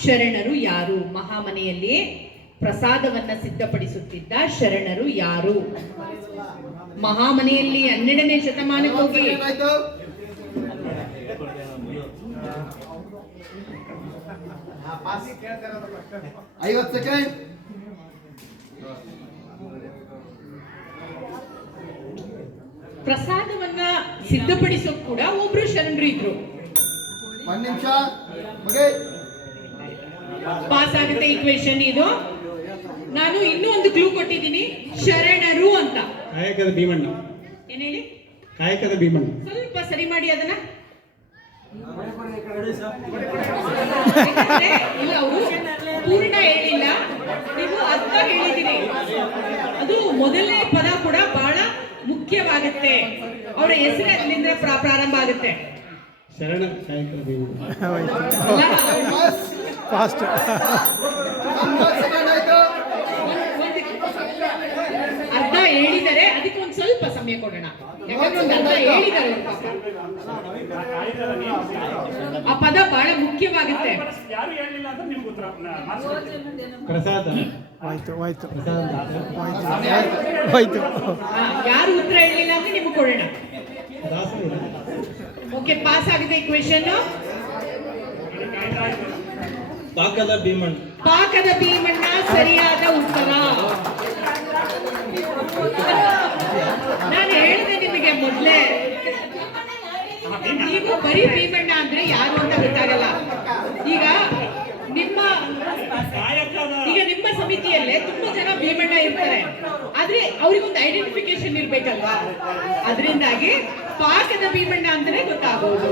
ಶರಣರು ಯಾರು? ಮಹಾಮನೆಯಲ್ಲಿ ಪ್ರಸಾದವನ್ನ ಸಿದ್ಧಪಡಿಸುತ್ತಿದ್ದ ಶರಣರು ಯಾರು? ಮಹಾಮನೆಯಲ್ಲಿ 12ನೇ ಶತಮಾನಕ್ಕೆ ಹೋಗಿ. 50 ಸೆಕೆಂಡ್. ಪ್ರಸಾದವನ್ನ ಸಿದ್ಧಪಡಿಸೋಕ್ ಕೂಡ ಒಬ್ರು ಶರಣರು ಇದ್ರು. 1 ನಿಮಿಷ. ಓಕೆ, ಪಾಸ್ ಆಗುತ್ತೆ ಈ ಕ್ವೆಶ್ಚನ್. ಇದು ನಾನು ಇನ್ನೂ ಒಂದು ಕ್ಲೂ ಕೊಟ್ಟಿದ್ದೀನಿ, ಶರಣರು ಅಂತ. ಕಾಯಕದ ಭೀಮಣ್ಣ. ಏನ್ ಹೇಳಿ? ಕಾಯಕದ ಭೀಮಣ್ಣ. ಸ್ವಲ್ಪ ಸರಿ ಮಾಡಿ ಅದನ್ನ. ಯಾಕಂದ್ರೆ ಇಲ್ಲ, ಅವರು ಪೂರ್ಣ ಹೇಳಿಲ್ಲ, ನೀವು ಅರ್ಥ ಹೇಳಿದಿರಿ. ಅದು ಮೊದಲನೇ ಪದ ಕೂಡ ಬಹಳ ಮುಖ್ಯವಾಗುತ್ತೆ. ಅವರ ಹೆಸರು ಅಲ್ಲಿಂದ ಪ್ರಾರಂಭ ಆಗುತ್ತೆ. ಶರಣ ಕಾಯಕದ ಭೀಮಣ್ಣ. ಫಾಸ್ಟ್. ಅರ್ಧ ಹೇಳಿದರೆ ಅದಕ್ಕೆ ಒಂದು ಸ್ವಲ್ಪ ಸಮಯ ಕೊಡೋಣ. ಯಾಕಂದ್ರೆ ಒಂದು ಅರ್ಧ ಹೇಳಿದ್ದಾರೆ ಅವ್ರು ಪಾಪ. ಆ ಪದ ಬಹಳ ಮುಖ್ಯವಾಗುತ್ತೆ. ಯಾರು ಹೇಳಿಲ್ಲ ಅಂದ್ರೆ ನಿಮ್ಗೆ ಉತ್ತರ ಪ್ರಸಾದ. ಹೋಯ್ತು. ಯಾರು ಉತ್ತರ ಹೇಳಿಲ್ಲ ಅಂದ್ರೆ ನಿಮ್ಗೆ ಕೊಡೋಣ. ಓಕೆ, ಪಾಸ್ ಆಗಿದೆ ಈ ಕ್ವೆಶ್ಚನ್. ಪಾಕದ ಭೀಮಣ್ಣ. ಪಾಕದ ಭೀಮಣ್ಣ ಸರಿಯಾದ ಉತ್ತರ. ನಾನು ಹೇಳಿದೆ ನಿಮಗೆ ಮೊದಲೇ, ನೀವು ಬರೀ ಭೀಮಣ್ಣ ಅಂದ್ರೆ ಯಾರು ಅಂತ ಗೊತ್ತಾಗಲ್ಲ. ಈಗ ನಿಮ್ಮ ಸಮಿತಿಯಲ್ಲೇ ತುಂಬಾ ಜನ ಭೀಮಣ್ಣ ಇರ್ತಾರೆ, ಆದ್ರೆ ಅವ್ರಿಗೊಂದು ಐಡೆಂಟಿಫಿಕೇಶನ್ ಇರ್ಬೇಕಲ್ವಾ? ಅದರಿಂದಾಗಿ ಪಾಕದ ಭೀಮಣ್ಣ ಅಂದ್ರೆ ಗೊತ್ತಾಗೋದು.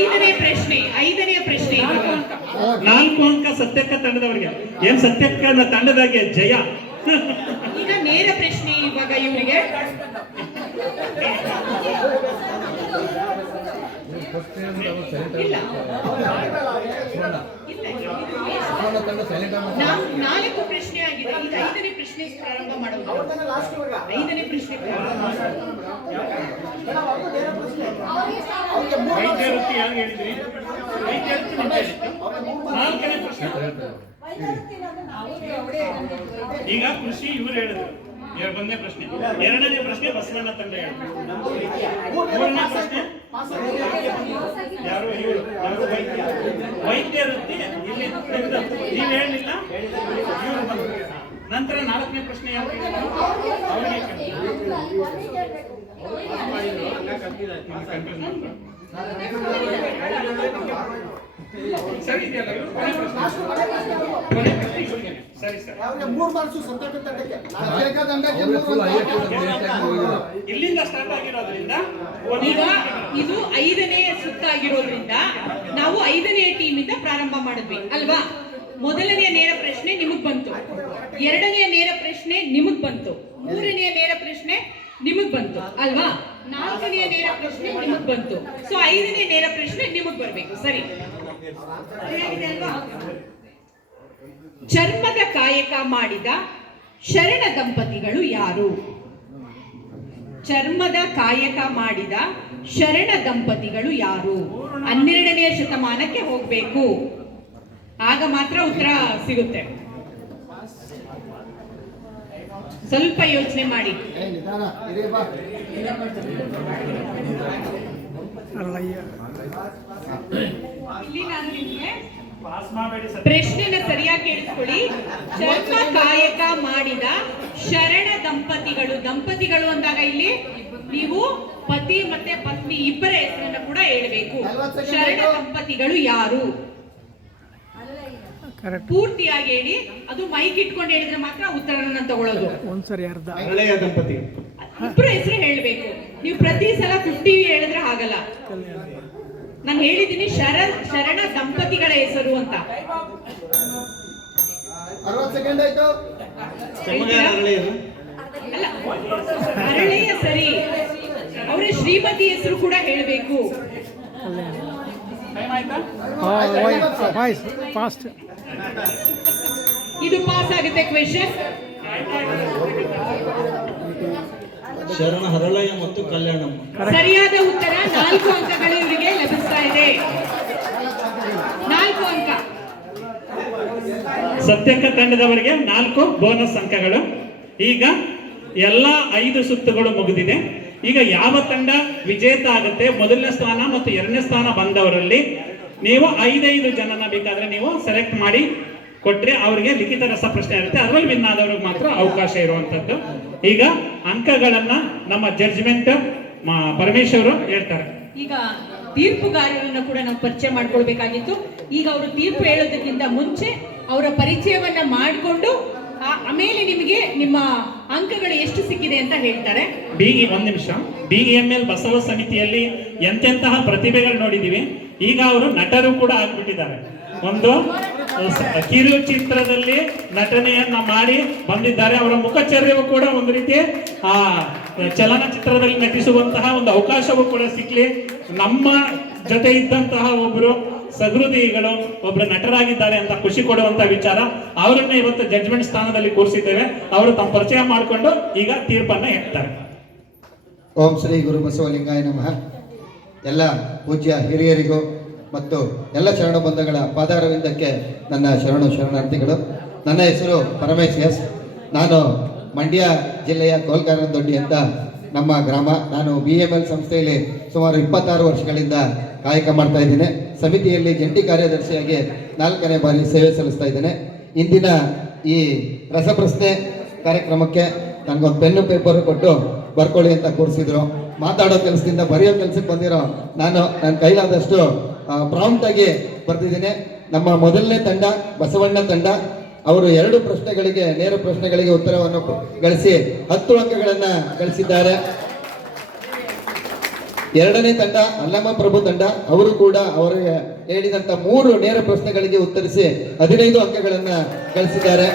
ಐದನೇ ಪ್ರಶ್ನೆ. 5ನೇ ಪ್ರಶ್ನೆ. 4 ಅಂಕ ಸತ್ಯಕ್ಕ ತಂಡದವರಿಗೆ. ಏನ್ ಸತ್ಯಕ್ಕ ತಂಡದಾಗೆ ಜಯ. ಈಗ ನೇರ ಪ್ರಶ್ನೆ ಇವಾಗ ಇವರಿಗೆ. ಇಲ್ಲ, 4 ಪ್ರಶ್ನೆ ಆಗಿದೆ. ಈಗ 5ನೇ ಪ್ರಶ್ನೆ ಪ್ರಾರಂಭ ಮಾಡೋದು. 5ನೇ ಪ್ರಶ್ನೆ ವೈದ್ಯ ವೃತ್ತಿ ಯಾರು ಹೇಳಿದ್ರಿ? ವೈದ್ಯ ವೃತ್ತಿ ನಿಮ್ಗೆ ಹೇಳಿದ್ದು. 4ನೇ ಪ್ರಶ್ನೆ. ಈಗ ಕೃಷಿ ಇವ್ರು ಹೇಳಿದ್ರು. 1ನೇ ಪ್ರಶ್ನೆ. 2ನೇ ಪ್ರಶ್ನೆ ಬಸವಣ್ಣ ತಂಡ ಹೇಳಿದ್ರು. 3ನೇ ಪ್ರಶ್ನೆ ಯಾರು? ಇವರು ವೈದ್ಯ ವೃತ್ತಿ ಇಲ್ಲಿ ನೀವು ಹೇಳಿಲ್ಲ, ಇವರು ಬಂದ್ರು. ನಂತರ 4ನೇ ಪ್ರಶ್ನೆ ಯಾರು ಹೇಳಿದ್ರು? ಅವ್ರಿಗೆ ಸರಿ ಇದೆಯಲ್ಲ, ಇವರು ಕೊನೆ ಪ್ರಶ್ನೆ ಇವ್ರಿಗೆ. ಸರಿ ಸರ್, ಇಲ್ಲಿಂದ ಸ್ಟಾರ್ಟ್ ಆಗಿರೋದ್ರಿಂದ ಈಗ ಇದು 5ನೇ ಸುತ್ತ ಆಗಿರೋದ್ರಿಂದ ನಾವು 5ನೇ ಟೀಮ್ ಇಂದ ಪ್ರಾರಂಭ ಮಾಡಿದ್ವಿ ಅಲ್ವಾ? ಮೊದಲನೆಯ ನೇರ ಪ್ರಶ್ನೆ ನಿಮಗ್ ಬಂತು, 2ನೇ ನೇರ ಪ್ರಶ್ನೆ ನಿಮಗ್ ಬಂತು, 3ನೇ ನೇರ ಪ್ರಶ್ನೆ ನಿಮಗ್ ಬಂತು ಅಲ್ವಾ? 4ನೇ ನೇರ ಪ್ರಶ್ನೆ ನಿಮಗ್ ಬಂತು. ಸೊ 5ನೇ ನೇರ ಪ್ರಶ್ನೆ ನಿಮಗ್ ಬರ್ಬೇಕು. ಸರಿ ಸರಿಯಾಗಿದೆ ಅಲ್ವಾ? ಚರ್ಮದ ಕಾಯಕ ಮಾಡಿದ ಶರಣ ದಂಪತಿಗಳು ಯಾರು? ಚರ್ಮದ ಕಾಯಕ ಮಾಡಿದ ಶರಣ ದಂಪತಿಗಳು ಯಾರು? 12ನೇ ಶತಮಾನಕ್ಕೆ ಹೋಗ್ಬೇಕು, ಆಗ ಮಾತ್ರ ಉತ್ತರ ಸಿಗುತ್ತೆ. ಸ್ವಲ್ಪ ಯೋಚನೆ ಮಾಡಿ. ಇಲ್ಲಿ ನಾನು ನಿಮ್ಗೆ ಪ್ರಶ್ನೆನ ಸರಿಯಾಗಿ ಕೇಳಿಸ್ಕೊಳ್ಳಿ. ಚರ್ಮ ಕಾಯಕ ಮಾಡಿದ ಶರಣ ದಂಪತಿಗಳು ಅಂದಾಗ ಇಲ್ಲಿ ನೀವು ಪತಿ ಮತ್ತೆ ಪತ್ನಿ ಇಬ್ಬರ ಹೆಸರನ್ನ ಕೂಡ ಹೇಳ್ಬೇಕು. ಶರಣ ದಂಪತಿಗಳು ಯಾರು? ಪೂರ್ತಿಯಾಗಿ ಹೇಳಿ. ಅದು ಮೈಕ್ ಇಟ್ಕೊಂಡು ಹೇಳಿದ್ರೆ ಮಾತ್ರ ಉತ್ತರನ ತಗೊಳ್ಳೋದು. ಒಂದ್ಸರಿ ಅರ್ಧ ಹರಳೆಯ ದಂಪತಿ. ಇಬ್ಬರ ಹೆಸರು ಹೇಳ್ಬೇಕು. ನೀವು ಪ್ರತಿ ಸಲ 50 ಹೇಳಿದ್ರೆ ಆಗಲ್ಲ. ನಾನು ಹೇಳಿದ್ದೀನಿ ಶರಣ ದಂಪತಿಗಳ ಹೆಸರು ಅಂತ. 60 ಸೆಕೆಂಡ್ ಆಯ್ತು. ಚರ್ಮಗಾರ ಹರಳೆಯನ? ಅಲ್ಲ, ಹರಳೆಯ ಸರಿ, ಅವರ ಶ್ರೀಮತಿ ಹೆಸರು ಕೂಡ ಹೇಳ್ಬೇಕು. Voice fast. ಇದು ಪಾಸ್ ಆಗುತ್ತೆ ಕ್ವೆಶ್ಚನ್. ಶರಣ ಹರಳಯ್ಯ ಮತ್ತು ಕಲ್ಯಾಣಮ್ಮ. ಸರಿಯಾದ ಉತ್ತರ. 4 ಅಂಕಗಳು ಇವರಿಗೆ ಲಭಿಸ್ತಾ ಇದೆ. 4 ಅಂಕ. ಸತ್ಯಂಕ ತಂಡದವರಿಗೆ 4 ಬೋನಸ್ ಅಂಕಗಳು. ಈಗ ಎಲ್ಲ 5 ಸುತ್ತುಗಳು ಮುಗಿದಿದೆ. ಈಗ ಯಾವ ತಂಡ ವಿಜೇತ ಆಗುತ್ತೆ, ಮೊದಲನೇ ಸ್ಥಾನ ಮತ್ತು 2ನೇ ಸ್ಥಾನ ಬಂದವರಲ್ಲಿ ನೀವು 5 ಜನನ ಬೇಕಾದ್ರೆ ನೀವು ಸೆಲೆಕ್ಟ್ ಮಾಡಿ ಕೊಟ್ರೆ ಅವರಿಗೆ ಲಿಖಿತ ರಸಪ್ರಶ್ನೆ ಇರುತ್ತೆ. ಅದರಲ್ಲಿ ವಿನ್ ಆದವ್ರಿಗೆ ಮಾತ್ರ ಅವಕಾಶ ಇರುವಂತದ್ದು. ಈಗ ಅಂಕಗಳನ್ನ ನಮ್ಮ ಜಡ್ಜ್ಮೆಂಟ್ ಪರಮೇಶ್ವರು ಹೇಳ್ತಾರೆ. ಈಗ ತೀರ್ಪುಗಾರರನ್ನ ಕೂಡ ನಾವು ಪರಿಚಯ ಮಾಡ್ಕೊಳ್ಬೇಕಾಗಿತ್ತು. ಈಗ ಅವರು ತೀರ್ಪು ಹೇಳೋದಕ್ಕಿಂತ ಮುಂಚೆ ಅವರ ಪರಿಚಯವನ್ನ ಮಾಡಿಕೊಂಡು ಆಮೇಲೆ ನಿಮಗೆ ನಿಮ್ಮ ಅಂಕಗಳು ಎಷ್ಟು ಸಿಕ್ಕಿದೆ ಅಂತ ಹೇಳ್ತಾರೆ. ಒಂದ್ ನಿಮಿಷ. BEML ಬಸವ ಸಮಿತಿಯಲ್ಲಿ ಎಂತೆಂತಹ ಪ್ರತಿಭೆಗಳು ನೋಡಿದೀವಿ. ಈಗ ಅವರು ನಟರು ಕೂಡ ಆಗ್ಬಿಟ್ಟಿದ್ದಾರೆ. ಒಂದು ಕಿರು ಚಿತ್ರದಲ್ಲಿ ನಟನೆಯನ್ನ ಮಾಡಿ ಬಂದಿದ್ದಾರೆ. ಅವರ ಮುಖಚರ್ಯವು ಕೂಡ ಒಂದು ರೀತಿ ಚಲನಚಿತ್ರದಲ್ಲಿ ನಟಿಸುವಂತಹ ಒಂದು ಅವಕಾಶವೂ ಕೂಡ ಸಿಕ್ಲಿ. ನಮ್ಮ ಜೊತೆ ಇದ್ದಂತಹ ಒಬ್ರು ಸಹೃದಯಿಗಳು ಒಬ್ರು ನಟರಾಗಿದ್ದಾರೆ ಅಂತ ಖುಷಿ ಕೊಡುವಂತ ವಿಚಾರ. ಅವರನ್ನ ಇವತ್ತು ಜಡ್ಜ್ಮೆಂಟ್ ಸ್ಥಾನದಲ್ಲಿ ಕೂರಿಸಿದ್ದೇವೆ. ಅವರು ತಮ್ಮ ಪರಿಚಯ ಮಾಡಿಕೊಂಡು ಈಗ ತೀರ್ಪನ್ನ ಹೇಳ್ತಾರೆ. ಓಂ ಶ್ರೀ ಗುರು ಬಸವಲಿಂಗಾಯ ನಮಃ. ಎಲ್ಲ ಪೂಜ್ಯ ಹಿರಿಯರಿಗೂ ಮತ್ತು ಎಲ್ಲ ಶರಣ ಬಂಧುಗಳ ಪಾದಾರವಿಂದಕ್ಕೆ ನನ್ನ ಶರಣಾರ್ಥಿಗಳು. ನನ್ನ ಹೆಸರು ಪರಮೇಶ್ ಎಸ್. ನಾನು ಮಂಡ್ಯ ಜಿಲ್ಲೆಯ ಕೋಲ್ಕಾರದೊಡ್ಡಿ ಅಂತ ನಮ್ಮ ಗ್ರಾಮ. ನಾನು BEML ಸಂಸ್ಥೆಯಲ್ಲಿ ಸುಮಾರು 26 ವರ್ಷಗಳಿಂದ ಕಾಯಕ ಮಾಡ್ತಾ ಇದ್ದೇನೆ. ಸಮಿತಿಯಲ್ಲಿ ಜಂಟಿ ಕಾರ್ಯದರ್ಶಿಯಾಗಿ 4ನೇ ಬಾರಿ ಸೇವೆ ಸಲ್ಲಿಸ್ತಾ ಇದ್ದೇನೆ. ಇಂದಿನ ಈ ರಸಪ್ರಶ್ನೆ ಕಾರ್ಯಕ್ರಮಕ್ಕೆ ನನಗೊಂದು ಪೆನ್ನು ಪೇಪರ್ ಕೊಟ್ಟು ಬರ್ಕೊಳ್ಳಿ ಅಂತ ಕೂರಿಸಿದ್ರು. ಮಾತಾಡೋ ಕೆಲಸದಿಂದ ಬರೆಯೋ ಕೆಲಸಕ್ಕೆ ಬಂದಿರೋ ನಾನು ನನ್ನ ಕೈಲಾದಷ್ಟು ಪ್ರಾಂಪ್ಟ್ ಆಗಿ ಬರ್ತಿದ್ದೀನಿ. ನಮ್ಮ ಮೊದಲನೇ ತಂಡ ಬಸವಣ್ಣ ತಂಡ. ಅವರು 2 ಪ್ರಶ್ನೆಗಳಿಗೆ ನೇರ ಪ್ರಶ್ನೆಗಳಿಗೆ ಉತ್ತರವನ್ನು ಗಳಿಸಿ 10 ಅಂಕಗಳನ್ನು ಗಳಿಸಿದ್ದಾರೆ. 2ನೇ ತಂಡ ಅಲ್ಲಮ್ಮ ಪ್ರಭು ತಂಡ. ಅವರು ಕೂಡ ಅವರು ಹೇಳಿದಂತ 3 ನೇರ ಪ್ರಶ್ನೆಗಳಿಗೆ ಉತ್ತರಿಸಿ 15 ಅಂಕಗಳನ್ನು ಗಳಿಸಿದ್ದಾರೆ.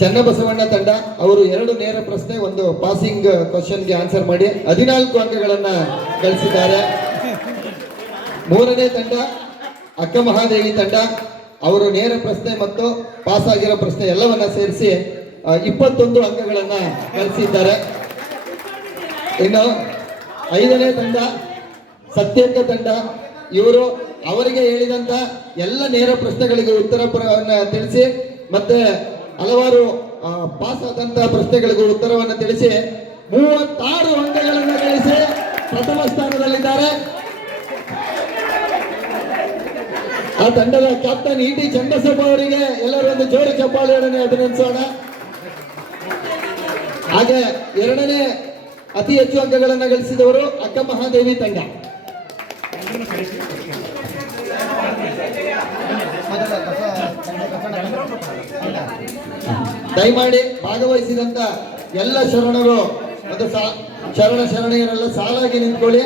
ಚನ್ನಬಸವಣ್ಣ ತಂಡ ಅವರು 2 ನೇರ ಪ್ರಶ್ನೆ, 1 ಪಾಸಿಂಗ್ ಕ್ವಶನ್ಗೆ ಆನ್ಸರ್ ಮಾಡಿ 14 ಅಂಕಗಳನ್ನು ಗಳಿಸಿದ್ದಾರೆ. 3ನೇ ತಂಡ ಅಕ್ಕ ಮಹಾದೇವಿ ತಂಡ. ಅವರು ನೇರ ಪ್ರಶ್ನೆ ಮತ್ತು ಪಾಸ್ ಆಗಿರೋ ಪ್ರಶ್ನೆ ಎಲ್ಲವನ್ನ ಸೇರಿಸಿ 21 ಅಂಕಗಳನ್ನು ಗಳಿಸಿದ್ದಾರೆ. ಇನ್ನು 5ನೇ ತಂಡ ಸತ್ಯಂಕ ತಂಡ. ಇವರು ಅವರಿಗೆ ಹೇಳಿದಂತ ಎಲ್ಲ ನೇರ ಪ್ರಶ್ನೆಗಳಿಗೆ ಉತ್ತರವನ್ನು ತಿಳಿಸಿ ಮತ್ತೆ ಹಲವಾರು ಪಾಸ್ ಆದಂತಹ ಪ್ರಶ್ನೆಗಳಿಗೂ ಉತ್ತರವನ್ನು ತಿಳಿಸಿ 36 ಅಂಕಗಳನ್ನು ಗಳಿಸಿ ಪ್ರಥಮ ಸ್ಥಾನದಲ್ಲಿದ್ದಾರೆ. ಆ ತಂಡದ ಕ್ಯಾಪ್ಟನ್ ET ಚಂದ್ರಸಭಾ ಅವರಿಗೆ ಎಲ್ಲರೂ ಒಂದು ಜೋರು ಚಪ್ಪಾಳೆಯನ್ನು ಅಭಿನಂದಿಸೋಣ. ಹಾಗೆ 2ನೇ ಅತಿ ಹೆಚ್ಚು ಅಂಕಗಳನ್ನು ಗಳಿಸಿದವರು ಅಕ್ಕ ಮಹಾದೇವಿ ತಂಡ. ದಯಮಾಡಿ ಭಾಗವಹಿಸಿದಂತ ಎಲ್ಲ ಶರಣರು ಮತ್ತು ಶರಣೆಯರೆಲ್ಲ ಸಾಲಾಗಿ ನಿಂತ್ಕೊಳ್ಳಿ.